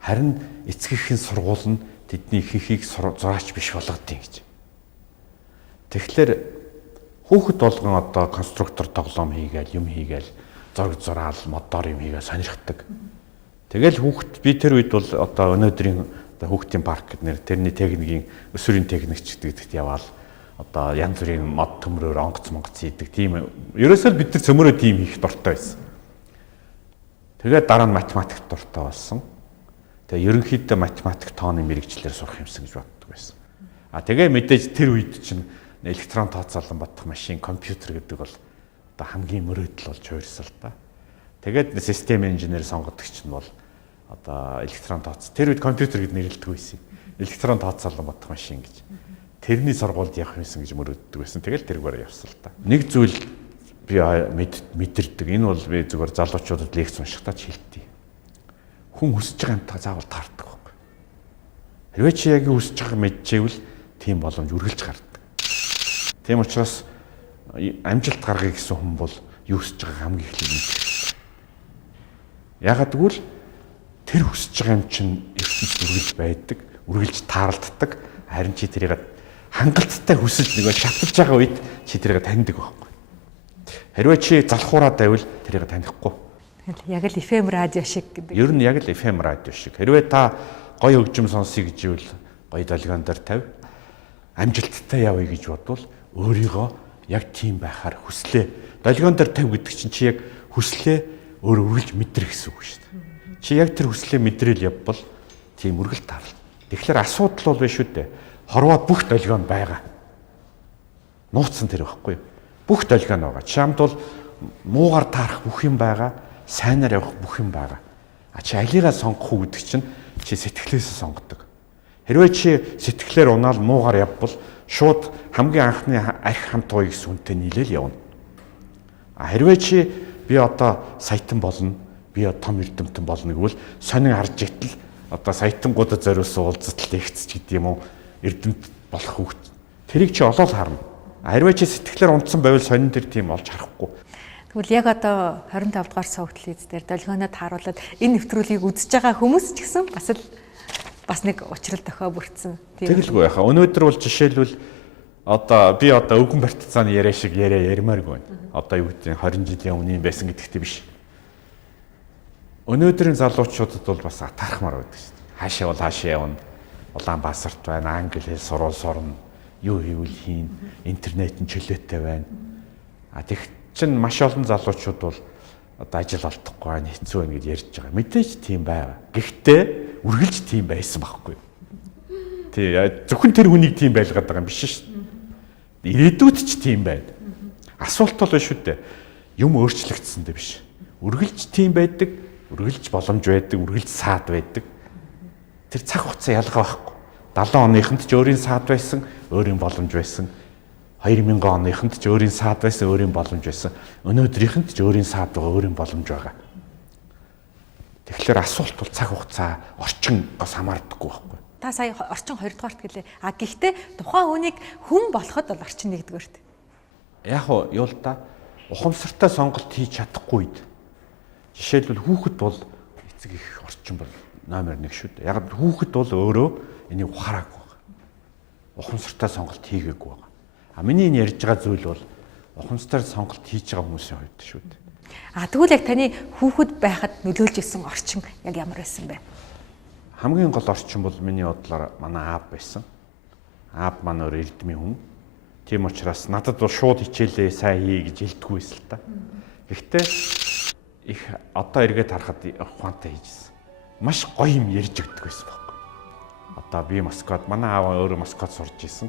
Харин эцгийнхээ сургууль нь тэдний ихийг зураач биш болгодیں гэж. Тэгэхээр хүүхэд болгон одоо конструктор тоглоом хийгээл, юм хийгээл, зураг зураал, модоор юм хийгээл сонирхдаг. Тэгэл хүүхэд би тэр үед бол одоо өнөөдрийн хүүхдийн парк гэдэг нэр тэрний техникийн өсвөрийн техникч гэдэгт яваал одоо янз бүрийн мод төмрөөр онгоц монгоц хийдэг тийм ерөөсөө бид нар цөмөрөө тийм хийх дуртай байсан. Тэгээд дараа нь математикт дуртай болсон. Тэгээ ерөнхийдөө математик тооны мэрэгчлэр сурах юмсан гэж боддог байсан. Тэгээ мэдээж тэр үед чинь электрон тооцоолон бодох машин, компьютер гэдэг бол одоо хамгийн мөрөөдөл болж хуурсан л да. Тэгээд систем инженер сонгодог чинь бол одоо электрон тооцоо. Тэр үед компьютер гэд нэрлэдэг байсан. Электрон тооцоолон бодох машин гэж. Тэрний сургуульд явах юмсан гэж мөрөөддөг байсан. Тэгэл тэргээр явсан л та. Нэг зүйл би мэдэрдэг. Энэ бол би зүгээр залуучуудад лекц уншихтаа ч хэлдэг. Хүн хүсэж байгаа юмтаа заавал таардаг байхгүй. Хэрвээ чи яг хүсэж байгааг мэдчихвэл тийм боломж үргэлж гардаг. Тийм учраас амжилт гаргая гэсэн хүн бол юу хүсэж байгааг хамгийн эхлээд мэддэг. Ягаад гэвэл тэр хүсэж байгаа юм чинь ертөнцид үргэлж байдаг, үргэлж таарлддаг. Харин чи тэрийг хангалттай хүсэж нөгөө шатаж байгаа үед чи тэрийг таньдаг байхгүй. Хэрвээ чи залхуураа байвал тэрийг танихгүй. Яг л FM радио шиг гэдэг. Ер нь яг л FM радио шиг. Хэрвээ та гоё хөгжим сонсъё гэжвэл гоё долгион дээр тавь. Амжилттай явъя гэж бодвол өөрийгөө яг тийм байхаар хүслээ. Долгион дээр тавь гэдэг чинь чи яг хүслээ өөр үргэлж мэдрэх гэсэн үг шүү дээ. Чи яг тэр хүслээ мэдрээл явбал тийм үргэлж таарна. Тэгэхээр асуудал бол биш үү дээ. Хорвоо бүх долгион байгаа. Нууцсан тэр байхгүй юу? Бүх долгион байгаа. Чамд бол муугар таарах бүх юм байгаа, сайнаар явах бүх юм байгаа. Чи алигаа сонгох уу гэдэг чинь чи сэтгэлээсээ сонгодог. Хэрвээ чи сэтгэлээр унаал муугар явбал шууд хамгийн анхны арх хамт туй гэсэн үнтэй нийлээл явна. Хэрвээ чи би одоо саятан болно, би том эрдэмтэн болно гэвэл сонин харж итэл одоо саятангуудад зориулсан уулзалт лекц гэдэг юм уу эрдэмт болох хүүхд тэрийг чи олоод харна. Хэрвээ чи сэтгэлээр унтсан байвал сонин тэр тийм олж харахгүй. Тэгвэл яг одоо 25 дугаар сая хөтөлбөц дээр долгионод тааруулаад энэ нэвтрүүлгийг үзэж байгаа хүмүүс ч гэсэн бас нэг учрал дохио бүрдсэн. Тэгэлгүй яхаа. Өнөөдөр бол жишээлбэл одоо би одоо өвгөн бартцааны яриа шиг ярмааргүй байна. Одоо юу гэдэг 20 жилийн өмнө байсан гэдэгтэй биш. Өнөөдрийн залуучуудад бол бас атаархмаар байдаг шүү дээ. Хаашаа бол хаашаа явна. Улаанбаасарт байна, англи хэл сурна, юу хийвэл хийн, интернет нь чөлөөтэй байна. Тэг чин маш олон залуучууд бол одоо ажил олдохгүй байна, хэцүү байна гэж ярьж байгаа. Мэдээж тийм байв. Гэхдээ үргэлж тийм байсан байхгүй. Тий, зөвхөн тэр хүнийг тийм байлгаад байгаа юм биш шүү дээ. Ирээдүйд ч тийм байна. Асуулт бол биш үү дээ. Юм өөрчлөгдсөндөө биш. Үргэлж тийм байдаг, үргэлж боломж байдаг, үргэлж саад байдаг. Тэр цаг хугацаа ялгаа байхгүй. 70 оныханд ч өөрийн саад байсан, өөрийн боломж байсан. 2000 оныханд ч өөрийн саад байсан, өөрийн боломж байсан. Өнөөдрийнхэнд ч өөрийн саад байгаа, өөрийн боломж байгаа. Тэгэхээр асуулт бол цаг хугацаа, орчингоос хамаардаггүй байхгүй. Та сая орчин 2 дугаарт гэлээ. Гэхдээ тухайн хүнийг хүн болоход бол орчин 1 дугаарт. Яг юу л да ухамсартай сонголт хийж чадахгүй үед Жишээлбэл хүүхэд бол эцэг их орчин бол номер 1 шүү дээ. Яг хүүхэд бол өөрөө энийг ухаараагүй байгаа. Ухамсартай сонголт хийгээгүй байгаа. А миний энэ ярьж байгаа зүйл бол ухамсартай сонголт хийж байгаа хүмүүсийн хувьд шүү дээ. Тэгвэл яг таны хүүхэд байхад нөлөөлж исэн орчин яг ямар байсан бэ? Хамгийн гол орчин бол миний бодлоор манай аав байсан. Аав маань өөр эрдмийн хүн. Тийм учраас надад бол шууд хичээлээ сайн хий гэж хэлдэггүй байсан л та. Гэхдээ их одоо эргээд харахад ухаантай хийжсэн. Маш гоё юм ярьж өгдөг байсан байхгүй. Одоо би Москвад манай аав өөрөө Москвад сурж исэн.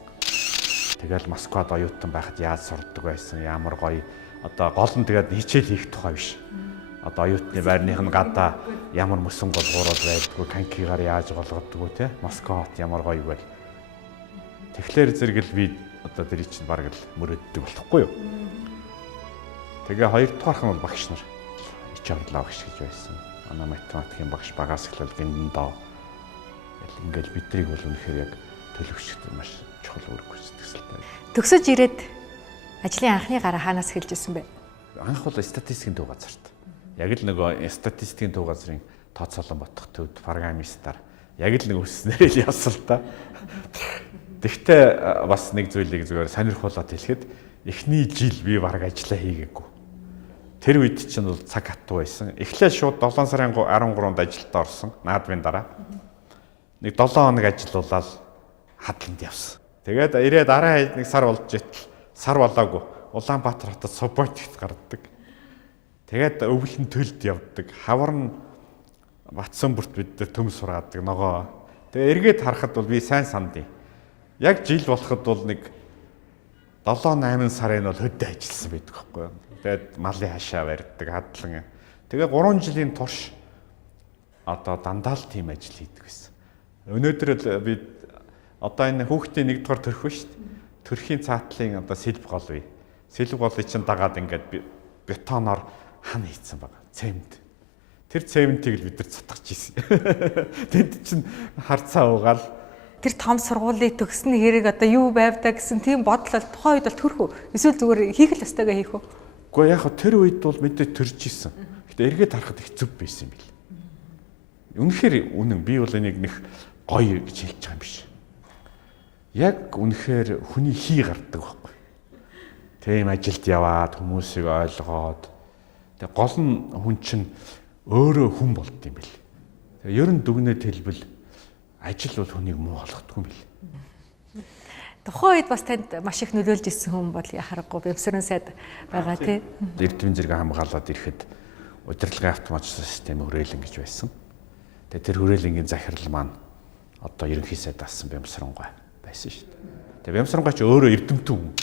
Тэгэл Москвад оюутан байхад яаж сурдаг байсан, ямар гоё. Одоо гол нь тэгээд хичээл хийх тухай биш. Одоо оюутны байрных нь гадаа ямар мөсөн голгуурал байдгүй, канкигаар яаж голгодгоо те. Москвад ямар гоё байл. Тэгэхээр зэрэгэл би одоо тэр чинь бараг л мөрөддөг болохгүй юу. Тэгээ хоёрдугаарх нь бол багш нар. Ич аврал багш гэж байсан. Манай математикийн багш багаас эхлэл гиндоо. Ингээл бидрийг бол үнэхээр яг төлөвшөлт маш чухал үүрэг гүйцэтгсэлтэй. Төгсөж ирээд ажлын анхны гараа хаанаас эхэлж ирсэн бэ? Анх бол статистикийн төв газарт. Яг л нөгөө статистикийн төв газрын тооцоолон ботох төвд программистаар яг л нэг өснээр л явсан л та. Тэгтээ бас нэг зүйлийг зүгээр сонирхуулаад хэлэхэд эхний жил би бараг ажиллаа хийгээгүй. Тэр үед чинь бол цаг хатуу байсан. Эхлээд шууд 7 сарын 13-нд ажилдаа орсон. Наадмын дараа. Нэг 7 хоног ажиллаулаад хадланд явсан. Тэгээд ирээд арай нэг сар болж итэл сар болоогүй. Улаанбаатар хотод субботикт гардаг. Тэгээд өвлөн төлд явдаг. Хавар нь Батсан бүрт бид нар төмс сургадаг ногоо. Тэгээ эргээд харахад бол би сайн сандыг. Яг жил болоход бол нэг 7-8 сарын бол хөдөө ажилласан байдаг байхгүй юу. Тэгээд малын хашаа барьдаг хадлан. Тэгээ 3 жилийн турш одоо дандаа л тийм ажил хийдэг байсан. Өнөөдөр л би одоо энэ хүүхдийн 1-р төрх ба шүү дээ. Төрхийн цаатлын одоо сэлб гол бий. Сэлб голыг чинь дагаад ингээд бетоноор хан хийцэн байгаа. Цемент. Тэр цементийг л бид нар цутгаж ийсэн. Тэнд чинь харцаа уугаал. Тэр том сургуулийг төгснө хэрэг одоо юу байвдаа гэсэн тийм бодол тухайн үед бол төрөх үү? Эсвэл зүгээр хийх л ёстойгоо хийх үү? Гэхдээ яг тэр үед бол мэдээ төрж исэн. Гэтэ эргээд харахад их зүв байсан юм бил. Үнэхээр үнэн би бол энийг нэг гоё гэж хэлж байгаа юм биш. Яг үнэхээр хүний хий гардаг байхгүй. Тийм ажилд яваад хүмүүсийг ойлгоод тэг гол нь хүн чинь өөрөө хүн болд юм бил. Тэг ер нь дүгнэлт хэлбэл ажил бол хүнийг муу болгохгүй юм бил. Тухайн үед бас танд маш их нөлөөлж ирсэн хүн бол яхахгүй бэмсрэн сайд байгаа тий. Эрдмийн зэрэг хамгаалаад ирэхэд удирдлагын автомат систем хүрээлэн гэж байсан. Тэгээ тэр хүрээлэнгийн захирал маань одоо ерөнхий сайд асан бямсрангуй байсан шүү дээ. Тэгээ бямсрангуй ч өөрөө эрдэмтэн хүн.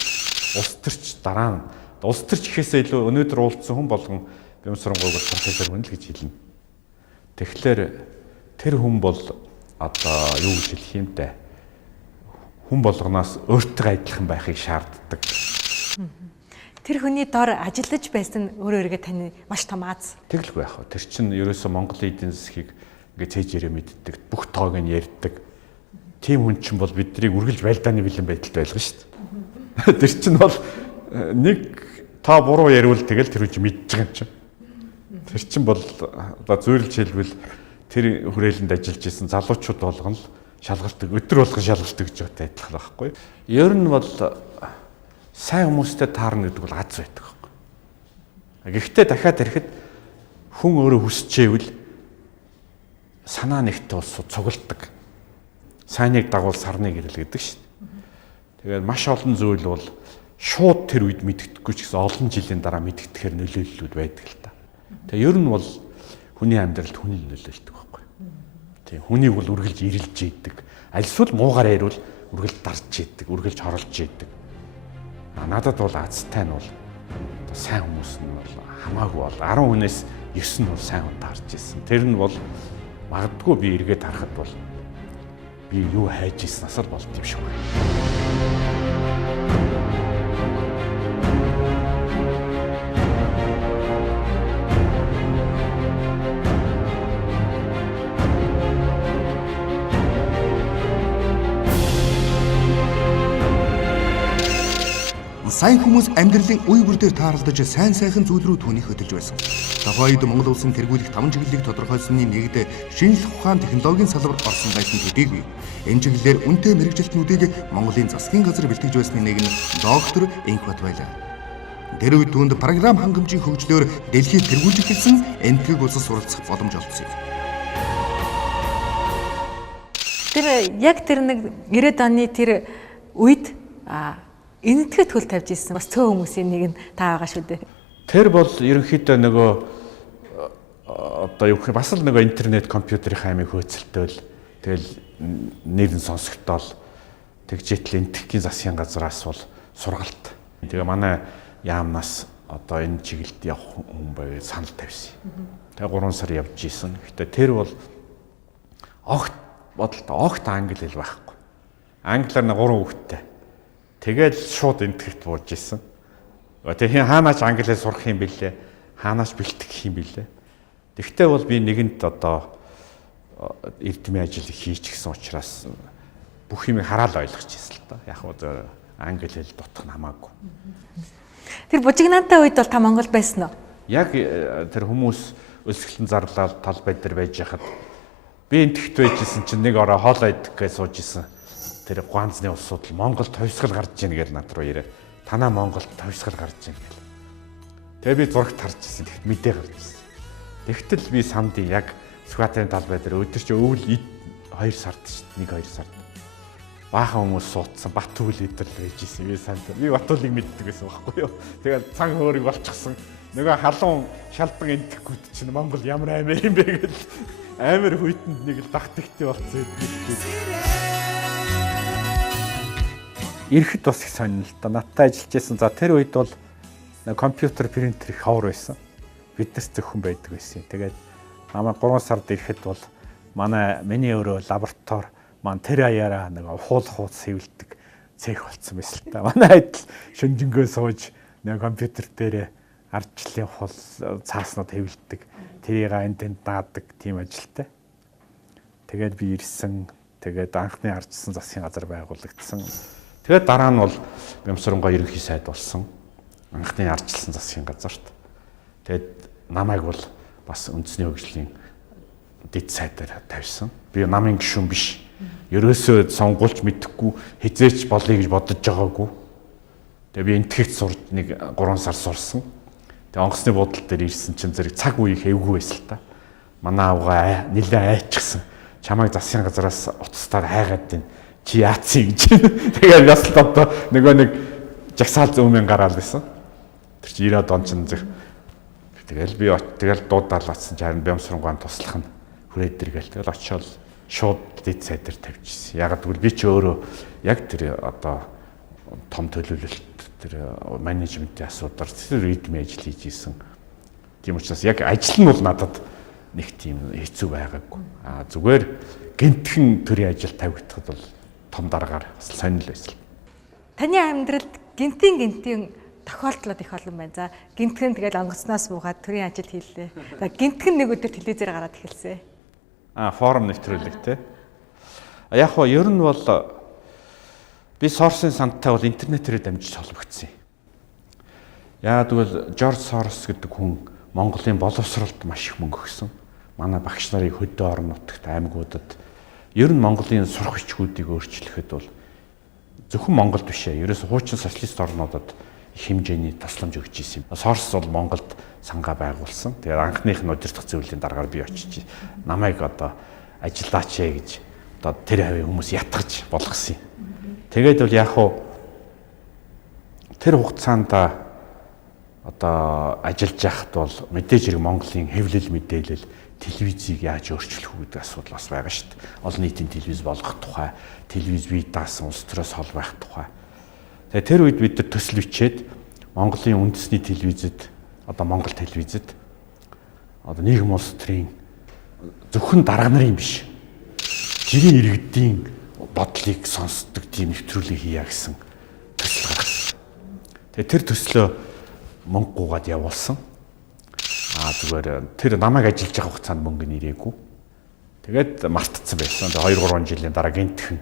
Улс төрч дараа нь улс төрч ихээсээ илүү өнөөдөр уулзсан хүн болгон бямсрангуйг профессор хүн л гэж хэлнэ. Тэгэхээр тэр хүн бол одоо юу гэж хэлэх юм бэ? Хүн болгоноос өөртөө адилхан байхыг шаарддаг. Тэр хүний дор ажиллаж байсан өөрөө эргээ таны маш том аз. Тэглгүй яах вэ? Тэр чинь ерөөсөө Монголын эдийн засгийг ингээд цээжээрээ мэддэг, бүх тоог нь ярьдаг. Тим хүн чинь бол биднийг үргэлж байлдааны бэлэн байдалд байлгана шүү дээ. Тэр чинь бол нэг та буруу яриул тэгэл тэр үгүй мэдж байгаа юм чинь. Тэр чинь бол одоо зүйрлж хэлбэл тэр хүрээлэнд ажиллаж исэн залуучууд болгоно л шалгалдаг, өдөр болгон шалгалдаг гэж бодож адилхан байхгүй. Ер нь бол сайн хүмүүстэй таарна гэдэг бол аз байдаг байхгүй. Гэхдээ дахиад ирэхэд хүн өөрөө хүсчээвэл санаа нэгтээ ус цугладаг. Сайныг дагуул сарныг ирэл гэдэг шүү дээ. Тэгээд маш олон зүйл бол шууд тэр үед мэддэхгүй ч гэсэн олон жилийн дараа мэддэхээр нөлөөллүүд байдаг л та. Тэгээд ер нь бол хүний амьдралд хүний нөлөөлдөг байхгүй. Тийм хүнийг бол үргэлж ирэлж ийдэг. Альсвал муугаар ярил үргэлж дарж ийдэг, үргэлж хорлж ийдэг. Надад бол азтай нь бол сайн хүмүүс нь бол хамаагүй бол 10 хүнээс 9 нь бол сайн хүн таарч ирсэн. Тэр нь бол магадгүй би эргээд харахад бол би юу хайж ирснаас л болт юм шиг байна. сайн хүмүүс амьдралын үе бүр дээр тааралдаж сайн сайхан зүйл рүү түүнийг хөтөлж байсан. Тухайн үед Монгол улсын тэргүүлэх 5 чиглэлийг тодорхойлсны нэгд шинжлэх ухаан технологийн салбарт орсон байсан төдийгүй энэ чиглэлээр үнэтэй мэрэгжилтнүүдийг Монголын засгийн газар бэлтгэж байсны нэг нь доктор Д.Энхбат байлаа. Тэр үед түүнд програм хангамжийн хөгжлөөр дэлхийд тэргүүлж эхэлсэн энтгэг улсад суралцах боломж олгосон юм. Тэр яг тэр нэг 90-ад оны тэр үед энэтхэг төл тавьж ирсэн бас цөөн хүмүүсийн нэг нь та байгаа шүү дээ. Тэр бол ерөнхийдөө нөгөө одоо юу гэх бас л нөгөө интернет компьютерийн хаймыг хөөцөлтөөл тэгэл нэр нь сонсогдоол тэгжээтэл энэтхэгийн засгийн газраас бол сургалт. Тэгээ манай яамнаас одоо энэ чиглэлд явах хүн байгаад санал тавьсан. Тэгээ 3 сар явж исэн. Гэхдээ тэр бол огт англи хэл байхгүй. Англиар нь 3 хүүхэдтэй. Тэгээд шууд энтгэгт бууж исэн. Тэгээ хаанаач англи хэл сурах юм бэлээ. Хаанаач бэлтгэх юм бэлээ. Тэгвэл бол би нэгэнт одоо эрдэмийн ажил хийж гисэн учраас бүх юмыг хараал ойлгож ирсэн л да. Яг одоо англи хэл дутах нь хамаагүй. Тэр бужигнаантай үед бол та Монгол байсан уу? Яг тэр хүмүүс өлсгөлтөн зарлал талбай дээр байж хахад би энтгэгт байжсэн чинь нэг ороо хоол идэггээ сууж исэн. Тэр ганцны улсууд л Монголд товсгол гарч ийн гэж над руу ирээ. Танаа Монголд товсгол гарч ийн гэл. Тэгээ би зурагт харж ирсэн. Тэгэхэд мэдээ гарч ирсэн. Тэгтэл би самдын яг Сүхбаатарын талбай дээр өдөр чи өвөл 2 сард шүү дээ. 1-2 сард. Баахан хүмүүс суудсан Батүл өдөр л байж ирсэн. Би санд. Би Батүлыг мэддэг байсан байхгүй юу. Тэгээд цан хөөрийг болчихсон. Нөгөө халуун шалдан энтгэхгүйд чинь Монгол ямар аймаар юм бэ гэл амар хүйтэнд нэг л дагтагтээ болцсон юм. Ирэхэд бас их сонирн л да. Надтай ажиллаж байсан. За тэр үед бол компьютер принтер их ховор байсан. Биднес зөвхөн байдаг байсан. Тэгээд намайг 3 сард ирэхэд бол миний өөрөө лаборатори маань тэр аяараа нэг ухуулах сэвэлдэг цех болцсон байсан л да. Манай адил шүнжэнгөө сууж нэг компьютер дээр ардчлалын хол цааснууд хэвлдэг. Тэрийг энд наадаг тийм ажилтай. Тэгээд би ирсэн. Тэгээд анхны ардчсан засгийн газар байгуулагдсан. Тэгээд дараа нь бол Бямсрангой ерөнхий сайд болсон. Анхны ардчилсан засгийн газарт. Тэгээд намайг бол бас үндэсний хөгжлийн дэд сайдаар тавьсан. Би намын гишүүн биш. Ерөөсөө сонгуулж мэдэхгүй хизээч болъё гэж бодож байгаагүй. Тэгээ би энтгэгт сурж нэг 3 сар сурсан. Тэгээ онгоцны буудлын дээр ирсэн чинь зэрэг цаг үеийг хэвгүй байсан л та. Манай авгаа нэлээд айчсан. Чамайг засгийн газараас утастаар хайгаад байна. Чи яатсан гэж. Тэгээд бас л одоо нөгөө нэг жагсаал зөөмэн гараал байсан. Тэр чи 90-аад он чинь тэгэл би тэгэл дуудаал батсан чарын Бямсрангуйн туслах нь хүрээд иргээл. Тэгэл очиод шууд дэд сайд дээр тавьчихсан. Яг гэвэл би ч өөрөө яг тэр одоо том төлөвлөлт тэр менежментийн асуудал тэр эдмийн ажил хийж исэн. Тийм учраас яг ажил нь бол надад нэг тийм хэцүү байгаагүй. Зүгээр гинтхэн төрийн ажил тавигдахад бол том дараагаар бас сонирхол байсан. Таны амьдралд гинтийн тохиолдлууд их олон байна. За гинтхэн тэгэл онгоцноос буугаад төрийн ажил хийлээ. За гинтхэн нэг өдөр телевизээр гараад эхэлсэн. Форум нэвтрүүлэг те. Яг хоо ер нь бол би Соросын сандтай бол интернетээр дамжиж холбогдсон юм. Яагаад гэвэл Жорж Сорос гэдэг хүн Монголын боловсролд маш их мөнгө өгсөн. Манай багш нарыг хөдөө орон нутагт аймагуудад ер нь Монголын сурах хүчгүүдийг өөрчлөхөд бол зөвхөн Монголд биш ээ. Ерөөс хуучин социалист орнуудад их хэмжээний тусламж өгч ирсэн юм. Сорос бол Монголд сангаа байгуулсан. Тэгээд анхных нь удирдах зөвлөлийн дараагаар би очиж намайг одоо ажиллаач ээ гэж одоо тэр хавийн хүмүүс ятгаж болгосон юм. Тэгээд бол яг хуу тэр хугацаанд одоо ажиллаж байхад бол мэдээж хэрэг Монголын хэвлэл мэдээлэл телевизийг яаж өөрчлөх үү гэдэг асуудал бас байгаа шүү дээ. Олон нийтийн телевиз болгох тухай, телевиз бий даасан улс төрөөс хол байх тухай. Тэгээ тэр үед бид нар төсөл бичээд Монголын үндэсний телевизэд одоо Монгол телевизэд одоо нийгэм улс төрийн зөвхөн дарга нарын биш. Жирийн иргэдийн бодлыг сонсдог тийм нэвтрүүлэг хийя гэсэн төсөл гаргасан. Тэгээ тэр төслөө мөнгө гуйгаад явуулсан. Зүгээр тэр намайг ажиллаж байгаа хугацаанд мөнгө нэрээгүй. Тэгээд мартцсан байсан. Тэгээ 2-3 жилийн дараа гинтхэн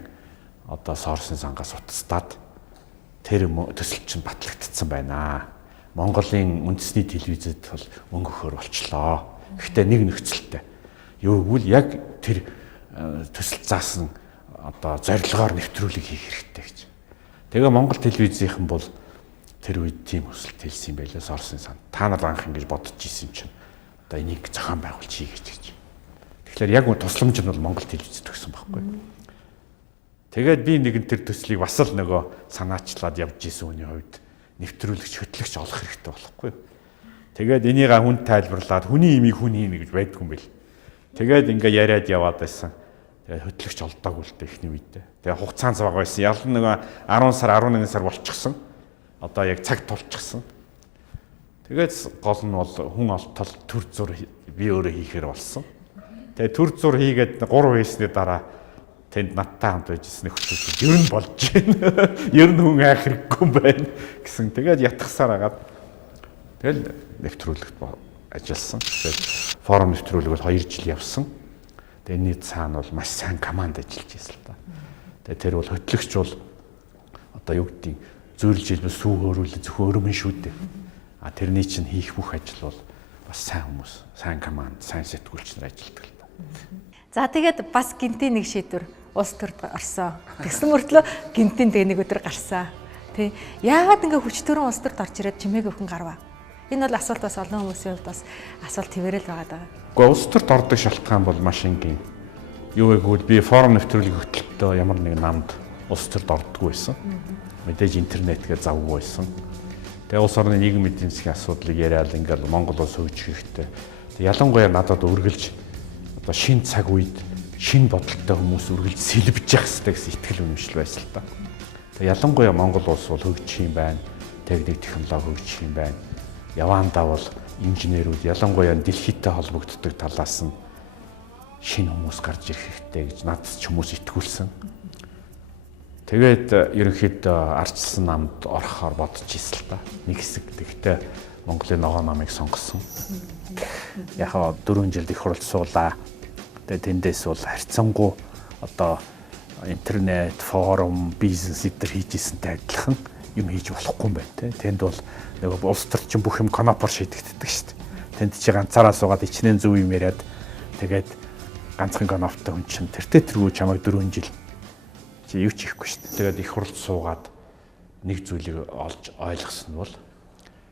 одоо Соросын сангаас утастаад тэр төсөл чинь батлагдсан байна. Монголын үндэсний телевизэд бол өнгөхөр болчлоо. Гэхдээ нэг нөхцөлтэй. Юу гэвэл яг тэр төсөл заасан одоо зорилгоор нэвтрүүлэг хийх хэрэгтэй гэж. Тэгээ Монгол телевизийнхэн бол тэр үед тийм хүсэлт хэлсэн юм байлаа. Орсын сан. Та нар анх ингэж бодож исэн чинь одоо энийг зохион байгуулж хийгээч гэж. Тэгэхээр яг тусламж нь бол Монгол телевизэд өгсөн байхгүй. Тэгээд би нэгэн тэр төслийг бас л нөгөө санаачлаад явж исэн хүний хувьд нэвтрүүлэгч хөтлөгч олох хэрэгтэй болохгүй. Тэгээд энийг хүн тайлбарлаад хүний имийг хүн хийнэ гэж байдгүй юм бэл. Тэгээд ингээ яриад яваад байсан. Тэгээд хөтлөгч олдоогүй л дээ эхний үедээ. Тэгээд хугацаанд баг байсан. Ялан нөгөө 10 сар 11 сар болчихсон. Одоо яг цаг тулчихсан. Тэгээд гол нь бол хүн олтол төр зур би өөрөө хийхээр болсон. Тэгээд төр зур хийгээд 3 хийсний дараа тэнд надтай хамт байжсэн нөхцөл ер нь болж байна. Ер нь хүн айх хэрэггүй юм байна гэсэн. Тэгээд ятгахсаар агаад тэгэл нэвтрүүлэгт ажилласан. Тэгээд форум нэвтрүүлэг бол 2 жил явсан. Тэгээд энэний цаана бол маш сайн команд ажиллаж байсан л да. Тэгээд тэр бол хөтлөгч бол одоо юу гэдэг зөөлж хэлбэл сүү хөөрүүлээ зөвхөн өрөмөн шүү дээ. А тэрний чинь хийх бүх ажил бол бас сайн хүмүүс, сайн команд, сайн сэтгүүлч нар ажилладаг л да. За тэгээд бас гинтийн нэг шийдвэр улс төрд орсон. Тэгсэн мөртлөө гинтийн тэгээ нэг өдөр гарсан. Тий. Яагаад ингээ хүчтөрөн улс төрд орж ирээд чимээг өвхөн гарваа? Энэ бол асуулт бас олон хүмүүсийн хувьд бас асуулт твэрэл байгаа даа. Гэхдээ улс төрд ордог шалтгаан бол маш энгийн. Юу гэвэл би форум нэвтрүүлэг хөтөлбөртөө ямар нэгэн намд улс төрд ордоггүй байсан. Мэдээж интернетгээ завгүй байсан. Тэгээ улс орны нийгмийн эдийн засгийн асуудлыг яриад ингээл Монгол улс хөгжих хэрэгтэй. Ялангуяа надад үргэлж одоо шинэ цаг үед шинэ бодолтой хүмүүс үргэлж сэлбэж явах хэрэгтэй гэсэн итгэл үнэмшил байсан л та. Тэгээ ялангуяа Монгол улс бол хөгжих юм байна. Техник технологи хөгжих юм байна. Яваандаа бол инженерүүд ялангуяа дэлхийдээ холбогддог талаас нь шинэ хүмүүс гарч ирэх хэрэгтэй гэж надад ч хүмүүс итгүүлсэн. Тэгээд ерөнхийдөө ардчилсан намд орохоор бодож ирсэн л та. Нэг хэсэг гэхдээ Монголын ногоо намыг сонгосон. Яг 4 жилд их хуралд суулаа. Тэгээд тэндээс бол харьцангуй одоо интернет, форум, бизнес эдгээр хийжсэнтэй адилхан юм хийж болохгүй юм байна те. Тэнд бол нөгөө улс төр чинь бүх юм конопор шийдэгддэг шүү дээ. Тэнд чи ганцаараа суугаад ичнээн зөв юм яриад тэгээд ганцхан коноптой хүн чинь тэртээ чамайг 4 жил чи юу ч хийхгүй шүү дээ. Тэгээд их хуралд суугаад нэг зүйлийг олж ойлгосон нь бол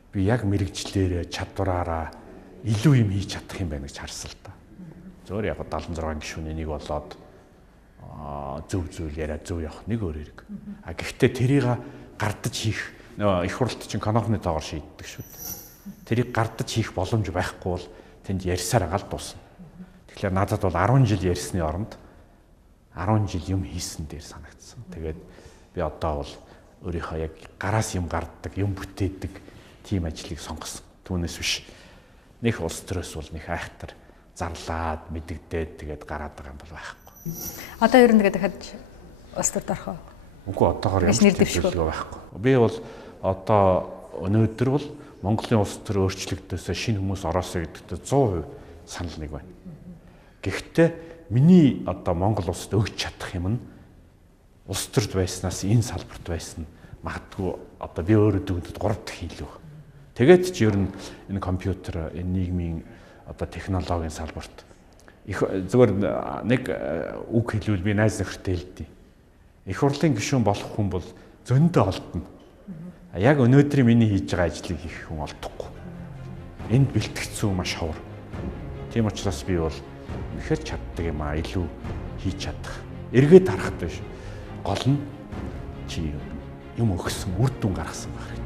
би яг мэрэгчлэрээ чадвараараа илүү юм хийж чадах юм байна гэж харсан л та. Зөөр яг 76 гишүүний нэг болоод зөв зүйл яриа зөв явах нэг өөр хэрэг. А гэхдээ тэрийг гардаж хийх их хуралд чинь конопны тоогоор шийддэг шүү дээ. Тэрийг гардаж хийх боломж байхгүй бол тэнд ярьсаар агаал дуусна. Тэгэхээр надад бол 10 жил ярьсны оронд 10 жил юм хийсэн дээр санагдсан. Тэгээд би одоо бол өөрийнхөө яг гараас юм гарддаг, юм бүтээдэг тийм ажлыг сонгосон. Түүнээс биш нэг улс төрөөс бол нэг айхтар зарлаад мэдэгдээд тэгээд гараад байгаа юм бол байхгүй. Одоо ер нь тэгээд дахиад улс төрд орох уу? Үгүй одоогоор ямар төлөвлөгөө байхгүй. Би бол одоо өнөөдөр бол Монголын улс төр өөрчлөгдөөсөө шинэ хүмүүс ороосоо гэдэгт 100% санал нэг байна. Гэхдээ миний одоо Монгол улсад өгч чадах юм нь улс төрд байснаас энэ салбарт байсан магадгүй одоо би өөрөө дүгнэд 3 дахин илүү. Тэгээд ч ер нь энэ компьютер, энэ нийгмийн одоо технологийн салбарт их зөвөр нэг үг хэлвэл би найз нөхөртэй хэлдэг. Их хурлын гишүүн болох хүн бол зөндөө олдно. Яг өнөөдрийн миний хийж байгаа ажлыг хийх хүн олдохгүй. Энд бэлтгэцүү маш ховор. Тийм учраас би бол үнэхээр чаддаг юм аа, илүү хийж чадах. Эргээд харахад биш. Гол нь чи юм өгсөн, үр дүн гаргасан байх хэрэгтэй.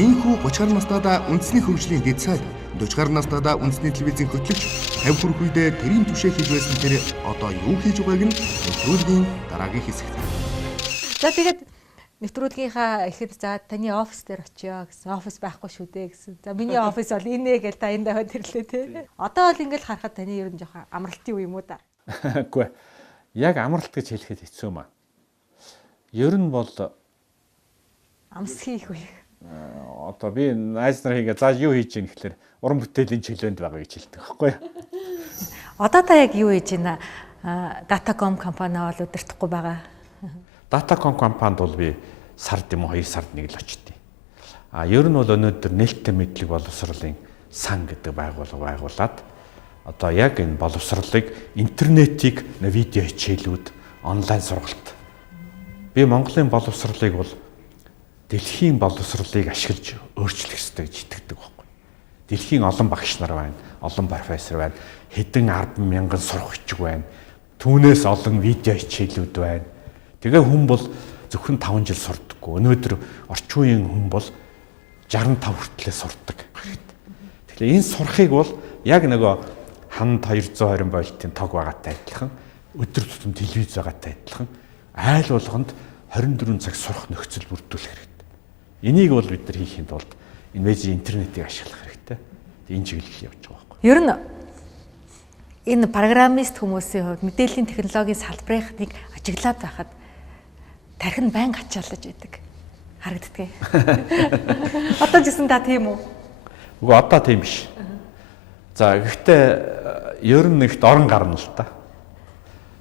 Ийхүү 30 гаруй настайдаа үндэсний хөгжлийн дэд сайд 40 гаруй настайдаа үндэсний телевизийн хөтлөгч 50 хүрэх үедээ тэрийн түвшээ хийж байсан тэр одоо юу хийж байгааг нь нэвтрүүлгийн дараагийн хэсэгт. За тэгээд нэвтрүүлгийнхаа ихэд за таны офис дээр очиё гэсэн. Офис байхгүй шүү дээ гэсэн. За миний офис бол инээ гэж та энэ даваад ирлээ те. Одоо бол ингээл харахад таны ер нь жоохон амралтын үе юм уу да? Үгүй. Яг амралт гэж хэлэхэд хэцүү маа. Ер нь бол Амс хийх үе. одоо би найз нар хийгээ зааж юу хийж ийн гэхэлэр уран бүтээлийн чөлөөнд байгаа гэж хэлдэг байхгүй юу? Одоо та яг юу хийж байна? Датаком компани бол удирдахгүй байгаа. Датаком компанид бол би сард юм уу 2 сард нэг л очтیں۔ Ер нь бол өнөөдөр нээлттэй мэдлэг боловсролын сан гэдэг байгууллага байгуулад одоо яг энэ боловсролыг интернетийг видео хичээлүүд, онлайн сургалт. Би Монголын боловсролыг бол дэлхийн боловсролыг ашиглаж өөрчлөх ёстой гэж итгэдэг байхгүй. Дэлхийн олон багш нар байна, олон профессор байна, хэдэн 10,000 сурах хүчиг байна. Түүнээс олон видео хичээлүүд байна. Тэгээ хүн бол зөвхөн 5 жил сурдаггүй. Өнөөдөр орчин үеийн хүн бол 65 хүртлээр сурдаг. Тэгэхээр энэ сурахыг бол яг нөгөө ханд 220 вольтын тог байгаатай адилхан, өдөр тутам телевиз байгаатай адилхан айл болгонд 24 цаг сурах нөхцөл бүрдүүлэх хэрэгтэй. Энийг бол бид нар хийхэд тулд энэ веб интернетийг ашиглах хэрэгтэй. Энэ чиглэл явж байгаа байхгүй. Ер нь энэ программист хүмүүсийн хувьд мэдээллийн технологийн салбарыг ажиглаад байхад тархин байнга ачаалж байдаг. Харагддаг. Одоо жисэн та тийм үү? Үгүй одоо тийм биш. За гэхдээ ер нь нэгт орон гарна л та.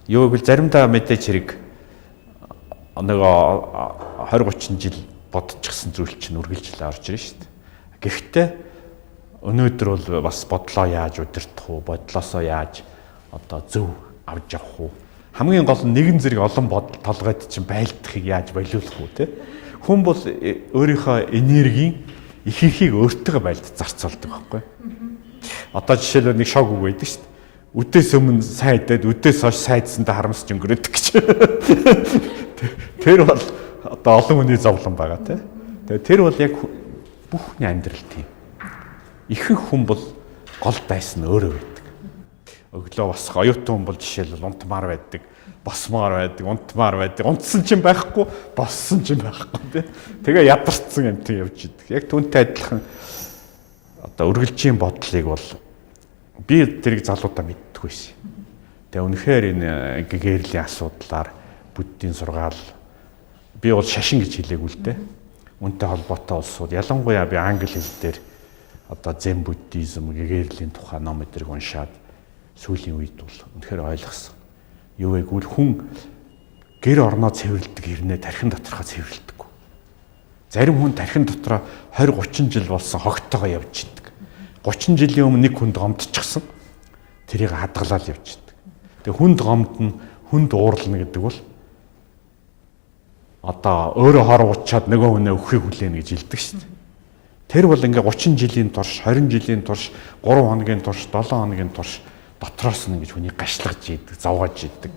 Юу гэвэл заримдаа мэдээч хэрэг нөгөө 20-30 жил бодчихсон зүйл чинь үргэлжлээ орж ирж шүү дээ. Гэхдээ өнөөдөр бол бас бодлоо яаж удирдах уу, бодлоосоо яаж одоо зөв авч явах уу? Хамгийн гол нь нэгэн зэрэг олон бодол толгойд чинь байлдахыг яаж болиулах уу те? Хүн бол өөрийнхөө энергийн ихэнхийг өөртөө байлд зарцуулдаг байхгүй. Одоо жишээлбэл нэг шог үг байдаг шүү дээ. Үдээс өмнө сайдад, үдээс хойш сайдсандаа харамсч өнгөрөөдөг гэж. Тэр бол одоо олон хүний зовлон байгаа тийм. Тэгээ тэр бол яг бүх хүний амьдрал тийм. Ихэнх хүн бол гол дайсан өөрөө байдаг. Өглөө босох оюутан хүн бол жишээлбэл унтмаар байдаг, босмоор байдаг, унтмаар байдаг. Унтсан ч юм байхгүй, боссон ч юм байхгүй тийм. Тэгээ ядарсан юм тийм явж идэг. Яг түүнтэй адилхан одоо үргэлжийн бодлыг бол би тэрийг залуудаа мэддэг байсан. Тэгээ үнэхээр энэ гэгэрлийн асуудлаар буддийн сургаал би бол шашин гэж хэлээгүй л дээ. Үнтэй холбоотой улсууд ялангуяа би англи хэл дээр одоо зен буддизм гэгэрлийн тухай ном өдрийг уншаад сүүлийн үед бол үнэхээр ойлгосон. Юу вэ гэвэл хүн гэр орноо цэвэрлдэг хэрнээ тархин доторхоо цэвэрлдэггүй. Зарим хүн тархин дотроо 20-30 жил болсон хогтойгоо явж идэг. 30 жилийн өмнө нэг хүнд гомдчихсан. Тэрийг хадгалаад явж идэг. Тэгээ хүнд гомдно, хүнд уурлна гэдэг бол одоо өөрөө хор уучаад нөгөө хүнээ өхийг хүлээнэ гэж хэлдэг шүү дээ. Тэр бол ингээ 30 жилийн турш, 20 жилийн турш, 3 хоногийн турш, 7 хоногийн турш дотроос нь ингэж хүний гашлагж идэг, зовгож идэг.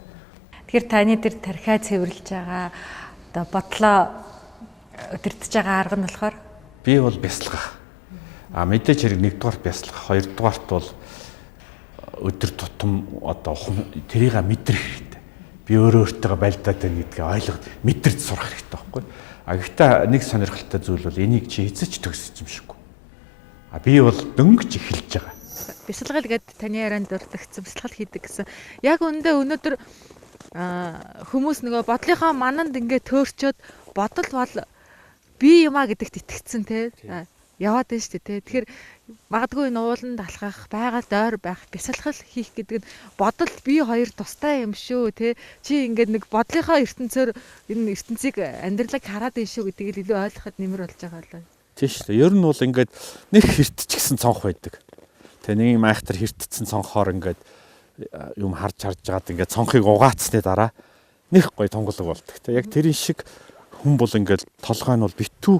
Тэгэхээр таны дээр тархиа цэвэрлж байгаа одоо бодлоо өдөртөж байгаа арга нь болохоор би бол бясалгах. Мэдээж хэрэг нэгдүгээр бясалгах, хоёрдугаарт бол өдөр тутам одоо тэрийг мэдрэх хэрэгтэй. Би өөртөө байлдаад байна гэдгийг ойлгоод мэдэрч сурах хэрэгтэй байхгүй. Гэхдээ нэг сонирхолтой зүйл бол энийг чи эцэж төгсөж юм шиггүй. Би бол дөнгөж эхэлж байгаа. бясалгал гэдэг таны ярианд дурлагдсан бясалгал хийдэг гэсэн. Яг үндэ өнөөдөр хүмүүс нөгөө бодлынхаа мананд ингээд төөрчөөд бодол бол би юмаа гэдэгт итгэцэн те яваад байна шүү дээ те. Тэгэхээр магадгүй энэ ууланд алхах, байгаль ойр байх, бясалгал хийх гэдэг нь бодол би хоёр тустай юм шүү те. Чи ингээд нэг бодлынхаа ертөнцөөр энэ ертөнцийг амьдралыг хараад байна шүү гэдгийг илүү ойлгоход нэмэр болж байгаа лээ. Тийм шүү дээ. Ер нь бол ингээд нэг хэртчихсэн цонх байдаг. Тэгээ нэг юм айхтар хэртцсэн цонхоор ингээд юм харж жагаад ингээд цонхыг угаацсны дараа нэг гой тонголог болдог. Тэ яг тэрэн шиг хүн бол ингээд толгой нь бол битүү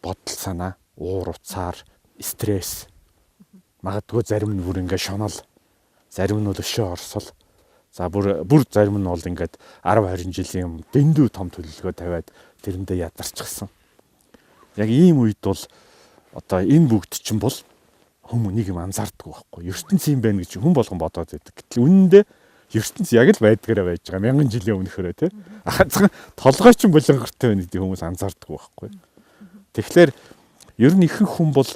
бодол санаа, уур уцаар, стресс. Магадгүй зарим нь бүр ингээд шонол, зарим нь бол өшөө орсол. За бүр зарим нь бол ингээд 10-20 жилийн юм дэндүү том төлөвлөгөө тавиад тэрэндээ ядарчихсан. Яг ийм үед бол одоо энэ бүгд чинь бол хүмүүс нэг юм анзаарддаг байхгүй. ертөнц юм байна гэж хүн болгон бодоод байдаг. Гэтэл үнэндээ ертөнц яг л байдгаараа байж байгаа. 1000 жилийн өмнөхөрөө тий. Ахацхан толгой ч булангартай байна гэдэг хүмүүс анзаарддаг байхгүй. Тэгэхээр ер нь ихэнх хүн бол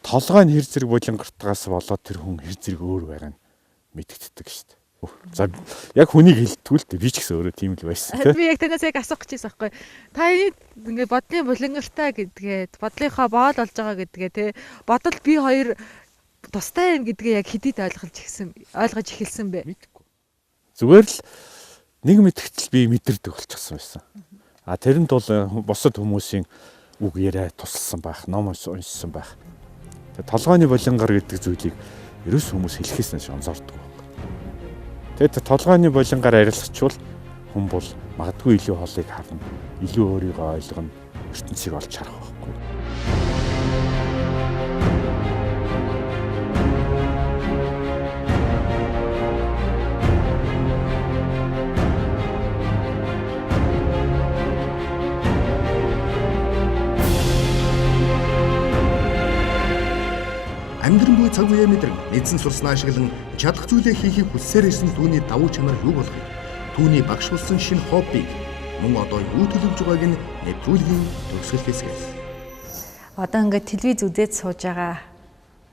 толгой нь хэр зэрэг булангартагаас болоод тэр хүн хэр зэрэг өөр байгааг нь мэддэгдэг шүү дээ. За яг хүнийг хэлтгүүл дээ. Би ч гэсэн өөрөө тийм л байсан тий. Би яг танаас яг асуух гэж байсан байхгүй. Та ингээд бодлын булангартай гэдгээд бодлынхаа боол болж байгаа гэдгээ тий. Бодол би хоёр тустай юм гэдгээ яг хэдийд ойлгож эхэлсэн бэ? Мэдгүй. Зүгээр л нэг мэдгэтэл би мэдэрдэг болчихсон байсан. А тэрэнд бол бусад хүмүүсийн үг яриа тусалсан байх, ном уншсан байх. Тэгээ толгойн булангар гэдэг зүйлийг ерөөс хүмүүс хэлэхээс нь онцордог. Тэгээд толгойн булангаар арилгачвал хүн бол магадгүй илүү хоолыг харна, илүү өөрийгөө ойлгоно, ертөнцийг олж харах байхгүй. Амьдран буй цаг үеэ мэдрэн эзэн сурснаа ашиглан чадах зүйлээ хийхийг хүссээр ирсэн түүний давуу чанар юу болохыг, түүний багшуулсан шинэ хоббиг мөн одоо юу төлөвлөж байгааг нь нэвтрүүлгийн төгсгөл хэсгээс. Одоо ингээд телевиз үзээд сууж байгаа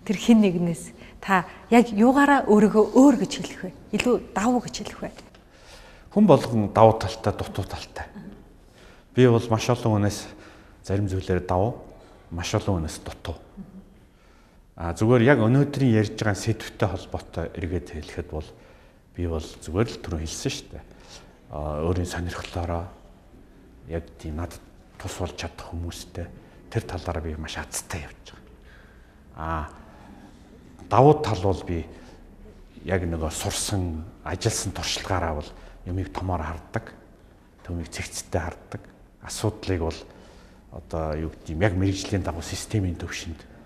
тэр хэн нэгнээс та яг юугаараа өөрийгөө өөр гэж хэлэх вэ? Илүү давуу гэж хэлэх вэ? Хүн болгон давуу талтай, дутуу талтай. Би бол маш олон хүнээс зарим зүйлээр давуу, маш олон хүнээс дутуу. Зүгээр яг өнөөдрийн ярьж байгаа сэдвтэй холбоотой эргээд хэлэхэд бол би бол зүгээр л түрүү хэлсэн шүү дээ. Өөрийн сонирхлоороо яг тийм надад тус болж чадах хүмүүстэй тэр талаараа би маш азтай явж байгаа. Давуу тал бол би яг нөгөө сурсан, ажилласан туршлагаараа бол юмыг томоор хардаг, төмийг цэгцтэй хардаг. Асуудлыг бол одоо юу гэдэг юм яг мэрэгжлийн дагуу системийн төвшөнд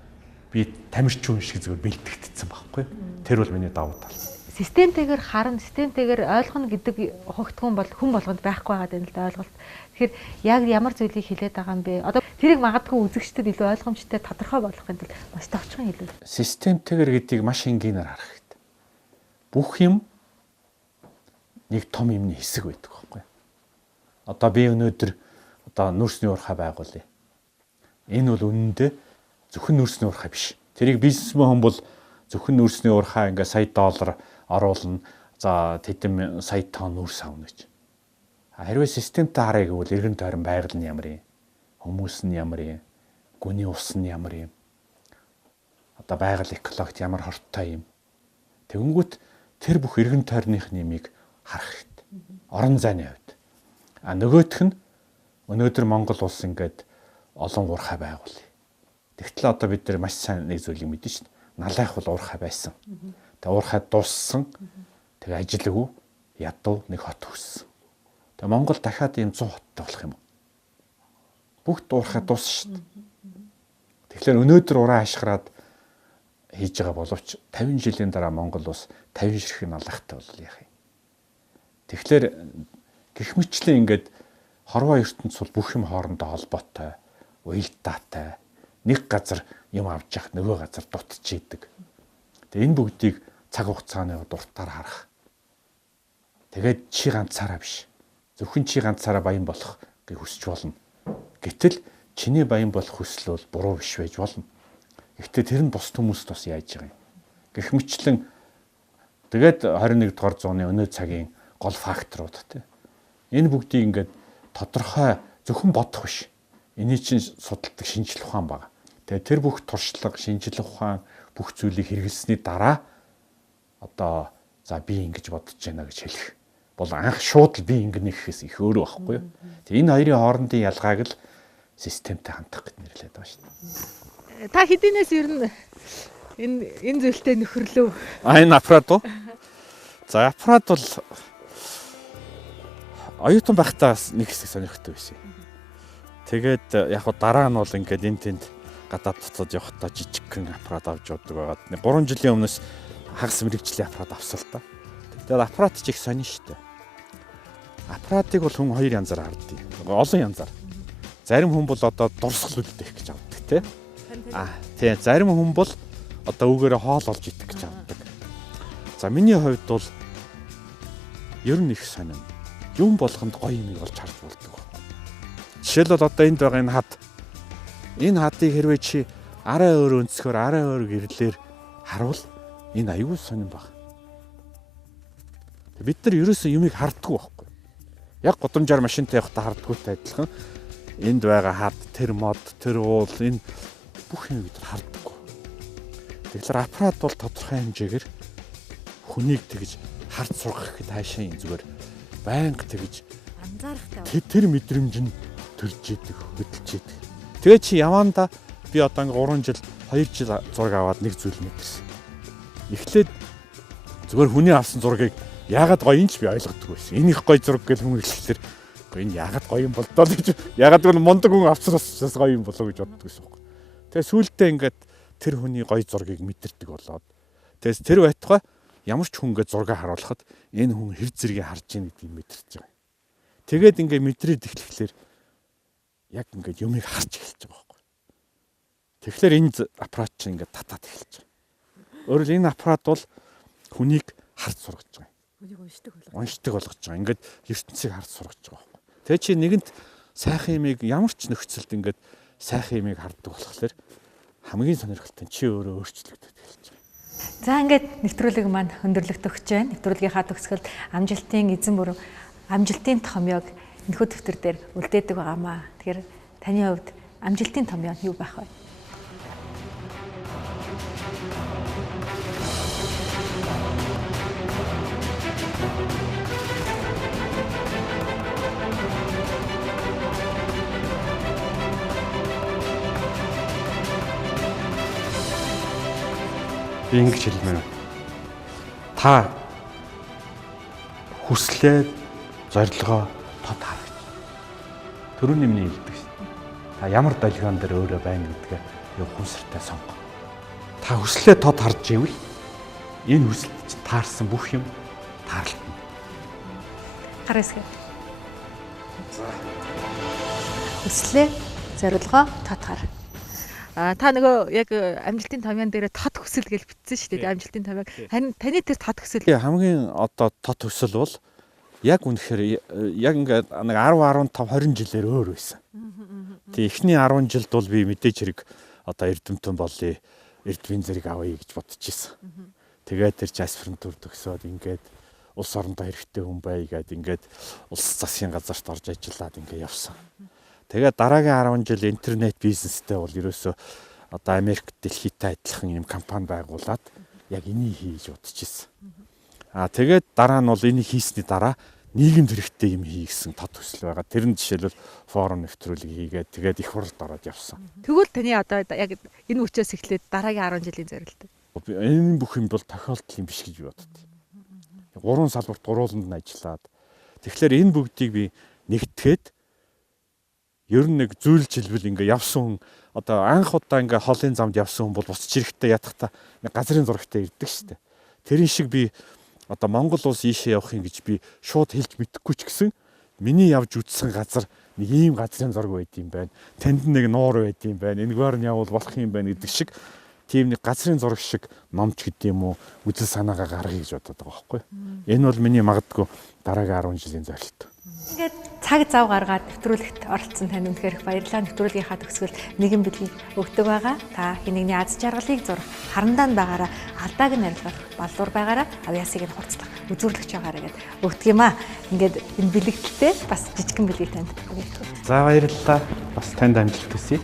би тамирчин шиг зүгээр бэлтгэгдсэн байхгүй. Тэр бол миний давуу тал. Системтэйгээр харна, системтэйгээр ойлгоно гэдэг хогтгон бол хүн болгонд байхгүй байгаа юм л да ойлголт. Тэгэхээр яг ямар зүйлийг хэлээд байгаа юм бэ? Одоо тэрийг магадгүй үзэгчдэд илүү ойлгомжтой тодорхой болгохын тулд маш товчхон хэлвэл. Системтэйгээр гэдгийг маш энгийнээр харах хэрэгтэй. Бүх юм нэг том юмны хэсэг байдаг байхгүй. Одоо би өнөөдөр нүүрсний уурхай байгуулъя. Энэ бол үнэндээ зөвхөн нүүрсний уурхай биш. Тэрийг бизнесмен хүн бол зөвхөн нүүрсний уурхай ингээ сая доллар оруулна. За тэдэм сая тонн нүүрс авна гэж. Хэрвээ системтэй харъя гэвэл эргэн тойрон байгаль нь ямар юм? Хүмүүс нь ямар юм? Гүний ус нь ямар юм? Одоо байгаль экологт ямар хортой юм? Тэгэнгүүт тэр бүх эргэн тойрных нэмийг харах хэрэгтэй. Орон зайны хувьд. Нөгөөх нь өнөөдөр Монгол улс ингээд олон уурхай байгуулъя. Тэгтэл одоо бид нар маш сайн нэг зүйлийг мэднэ шүү дээ. Налайх бол уурхай байсан. Тэгээ уурхай дууссан. Тэгээ ажилгүй ядуу нэг хот хүссэн. Тэгээ Монгол дахиад ийм 100 хоттой болох юм уу? Бүгд уурхай дууссан шүү дээ. Тэгэхээр өнөөдөр ураа ашгараад хийж байгаа боловч 50 жилийн дараа Монгол улс 50 ширхэг налайхтай бол яах юм? Тэгэхээр гэх мэтлэн ингээд хорвоо ертөнц бол бүх юм хоорондоо холбоотой, уялдаатай. Нэг газар юм авч явах нөгөө газар дутчихийдэг. Тэгээ энэ бүгдийг цаг хугацааны дуртаар харах. Тэгээд чи ганцаараа биш. Зөвхөн чи ганцаараа баян болох гэж хүсэж болно. Гэтэл чиний баян болох хүсэл бол буруу биш байж болно. Гэхдээ тэр нь бус хүмүүст бас яаж байгаа юм. Гэх мэтлэн тэгээд 21 дугаар зууны өнөө цагийн гол факторууд тийм. Энэ бүгдийг ингээд тодорхой зөвхөн бодох биш. Энийг чинь судалдаг шинжлэх ухаан байна. Тэгээ тэр бүх туршлага, шинжлэх ухаан бүх зүйлийг хэрэглэсний дараа одоо за би ингэж бодож байна гэж хэлэх бол анх шууд л би ингэнэ гэхээс их өөрөө байхгүй юу. Тэгээ энэ хоёрын хоорондын ялгааг л системтэй хандах гэж нэрлэдэг байгаа шүү дээ. Та хэдийнээс ер нь энэ зүйлтэй нөхөрлөв? Энэ аппарат уу? За аппарат бол оюутан байхдаа нэг хэсэг сонирхтой байсан. Тэгээд яг хуу дараа нь бол ингээд энэ тэнд гадаад буцаад явахдаа жижигхэн аппарат авч явдаг байгаад 3 жилийн өмнөөс хагас мэрэгжлийн аппарат авсан л та. Тэгээд аппарат ч их сонин шүү дээ. Аппаратыг бол хүн хоёр янзаар харддаг. Олон янзаар. Зарим хүн бол одоо дурсгалуулдах гэж авдаг тий. Тийм зарим хүн бол одоо үгээрээ хоол олж идэх гэж авдаг. За миний хувьд бол ер нь их сонин. Юм болгонд гоё юм олж харж болдог. Жишээлбэл одоо энд байгаа энэ хад. Энэ хадыг хэрвээ чи арай өөр өнцгөр, арай өөр гэрлэр харуул энэ аюул сонирн баг. Бид нар ерөөсөө юмыг харддаггүй байхгүй. Яг гудамжаар машинтай явахдаа харддаггүйтэй адилхан энд байгаа хад, тэр мод, тэр уул энэ бүх юм бид нар харддаггүй. Тэгэхээр аппарат бол тодорхой хэмжээгээр хүнийг тэгж хард сургах гэхэд хаашаа юм зүгээр байнга тэгж анзаарахтай. Тэр мэдрэмж нь төрж идэг, хөдөлж идэг. Тэгээ чи яванда би одоо ингээ 3 жил 2 жил зураг аваад нэг зүйл мэдэрсэн. Эхлээд зүгээр хүний авсан зургийг яагаад гоё юм ч би ойлгодгүй байсан. Энэ их гоё зураг гэж хүн хэлэхлээр энэ яагаад гоё юм бол доо гэж яагаад гэвэл мундаг хүн авчраас гоё юм болоо гэж боддог гэсэн юм. Тэгээ сүүлдээ ингээд тэр хүний гоё зургийг мэдэрдэг болоод тэгээс тэр байтугай ямар ч хүн ингээд зураг харуулхад энэ хүн хэр зэргийг харж ийн гэдгийг мэдэрч байгаа. Тэгээд ингээд мэдрээд эхлэхлээр яг ингээд юмыг харж эхэлж байгаа байхгүй. Тэгэхээр энэ аппарат чинь ингээд татаад эхэлж байгаа. Өөрөөр энэ аппарат бол хүнийг харж сургаж байгаа. Хүнийг уншдаг болгож байгаа. Ингээд ертөнцийг харж сургаж байгаа байхгүй. Тэгээ чи нэгэнт сайхан юмыг ямар ч нөхцөлд ингээд сайхан юмыг харддаг болохоор хамгийн сонирхолтой чи өөрөө өөрчлөгдөж эхэлж байгаа. За ингээд нэвтрүүлэг маань өндөрлөгт өгч байна. Нэвтрүүлгийнхаа төгсгөлд амжилтын эзэн бүрэн амжилтын томьёог энэхүү дэвтэр дээр үлдээдэг байгаамаа. Тэгэхээр таны хувьд амжилтын томьёо нь юу байх вэ? Би ингэж хэлмээр. Та хүслээ зорилгоо тод харагч. Төрөний миний хэлдэг шин. Та ямар долгион дээр өөрөө байна гэдгээ яг хүнсэртэй сонго. Та хүслээ тод харж ивэл энэ хүсэлд таарсан бүх юм таарлтна. Гар хэсгээ. Хүслээ зорилгоо тод хар. Та нөгөө яг амжилтын томьёон дээр тод хүсэл гэж бичсэн шүү дээ. Амжилтын томьёог. Таны тэр тод хүсэл хамгийн одоо тод хүсэл бол яг үнэхээр яг ингээд нэг 10, 15, 20 жилээр өөр байсан. Тэгээ эхний 10 жилд бол би мэдээж хэрэг одоо эрдэмтэн болъё, эрдвийн зэрэг авъя гэж бодож ирсэн. Тэгээд тэр аспирантур төгсөөд ингээд улс орондоо хэрэгтэй хүн бай гэдэг ингээд улс засгийн газарт орж ажиллаад ингээд явсан. Тэгээд дараагийн 10 жил интернет бизнестэй бол ерөөсөө одоо Америк дэлхийтэй адилхан юм компани байгуулад яг энийг хийж удажсэн. Тэгээд дараа нь бол энийг хийсний дараа нийгэмд хэрэгтэй юм хийгсэн тод хүсэл байгаа. Тэр нь жишээлбэл форум нэвтрүүлэг хийгээд тэгээд их хурлд ороод явсан. Тэгвэл таны одоо яг энэ үчээс эхлээд дараагийн 10 жилийн зорилт. Энэ бүх юм бол тохиолдол юм биш гэж боддог. 3 салбарт гурвууланд нь ажиллаад тэгэхээр энэ бүгдийг би нэгтгэхэд ер нь нэг зөөлж хэлбэл ингээ явсан хүн одоо анх удаа ингээ холын замд явсан хүн бол буцаж ирэхдээ ядахта газрын зурагтай ирдэг штэ. Тэрэн шиг би одоо Монгол улс ийшээ явах юм гэж би шууд хэлж мэдэхгүй ч гэсэн миний явж үзсэн газар нэг ийм газрын зураг байд юм байна. Танд нэг нуур байд юм байна. Энэгээр нь явбал болох юм байна гэдэг шиг тийм нэг газрын зураг шиг номч гэдэг юм уу үзэл санаагаа гаргая гэж бодоод байгаа байхгүй. Энэ бол миний магадгүй дараагийн 10 жилийн зорилт. Ингээд цаг зав гаргаад нэвтрүүлэгт оролцсон танд үнэхээр их баярлалаа. Нэвтрүүлгийнхаа төгсгөл нэгэн бэлгийг өгдөг байгаа. Та хинэгний аз жаргалыг зурх, харандаанд байгаараа алдааг нь арилгах, баллуур байгаараа авьяасыг нь хурцлах, үзүүрлэгч байгаараа гэд өгдөг юм аа. Ингээд энэ бэлэгтээ бас жижигхэн бэлгийг танд өгдөг. За баярлалаа. Бас танд амжилт хүсье.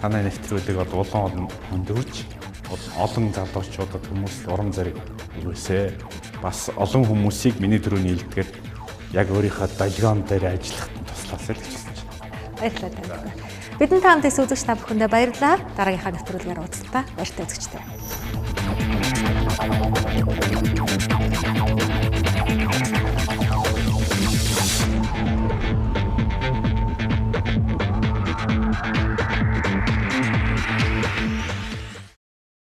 Танай нэвтрүүлэг бол улаан өндөрж олон залуучуудад хүмүүст урам зориг өгөөсэй. Бас олон хүмүүсийг миний төрөний илтгэр яг өөрийнхөө долгион дээр ажиллахад туслаасай гэж хэлсэн чинь. Баярлалаа танд. Бидний та хамт үзэгч та бүхэндээ баярлалаа. Дараагийнхаа нэвтрүүлгээр уулзалтаа баяртай үзэгчтэй.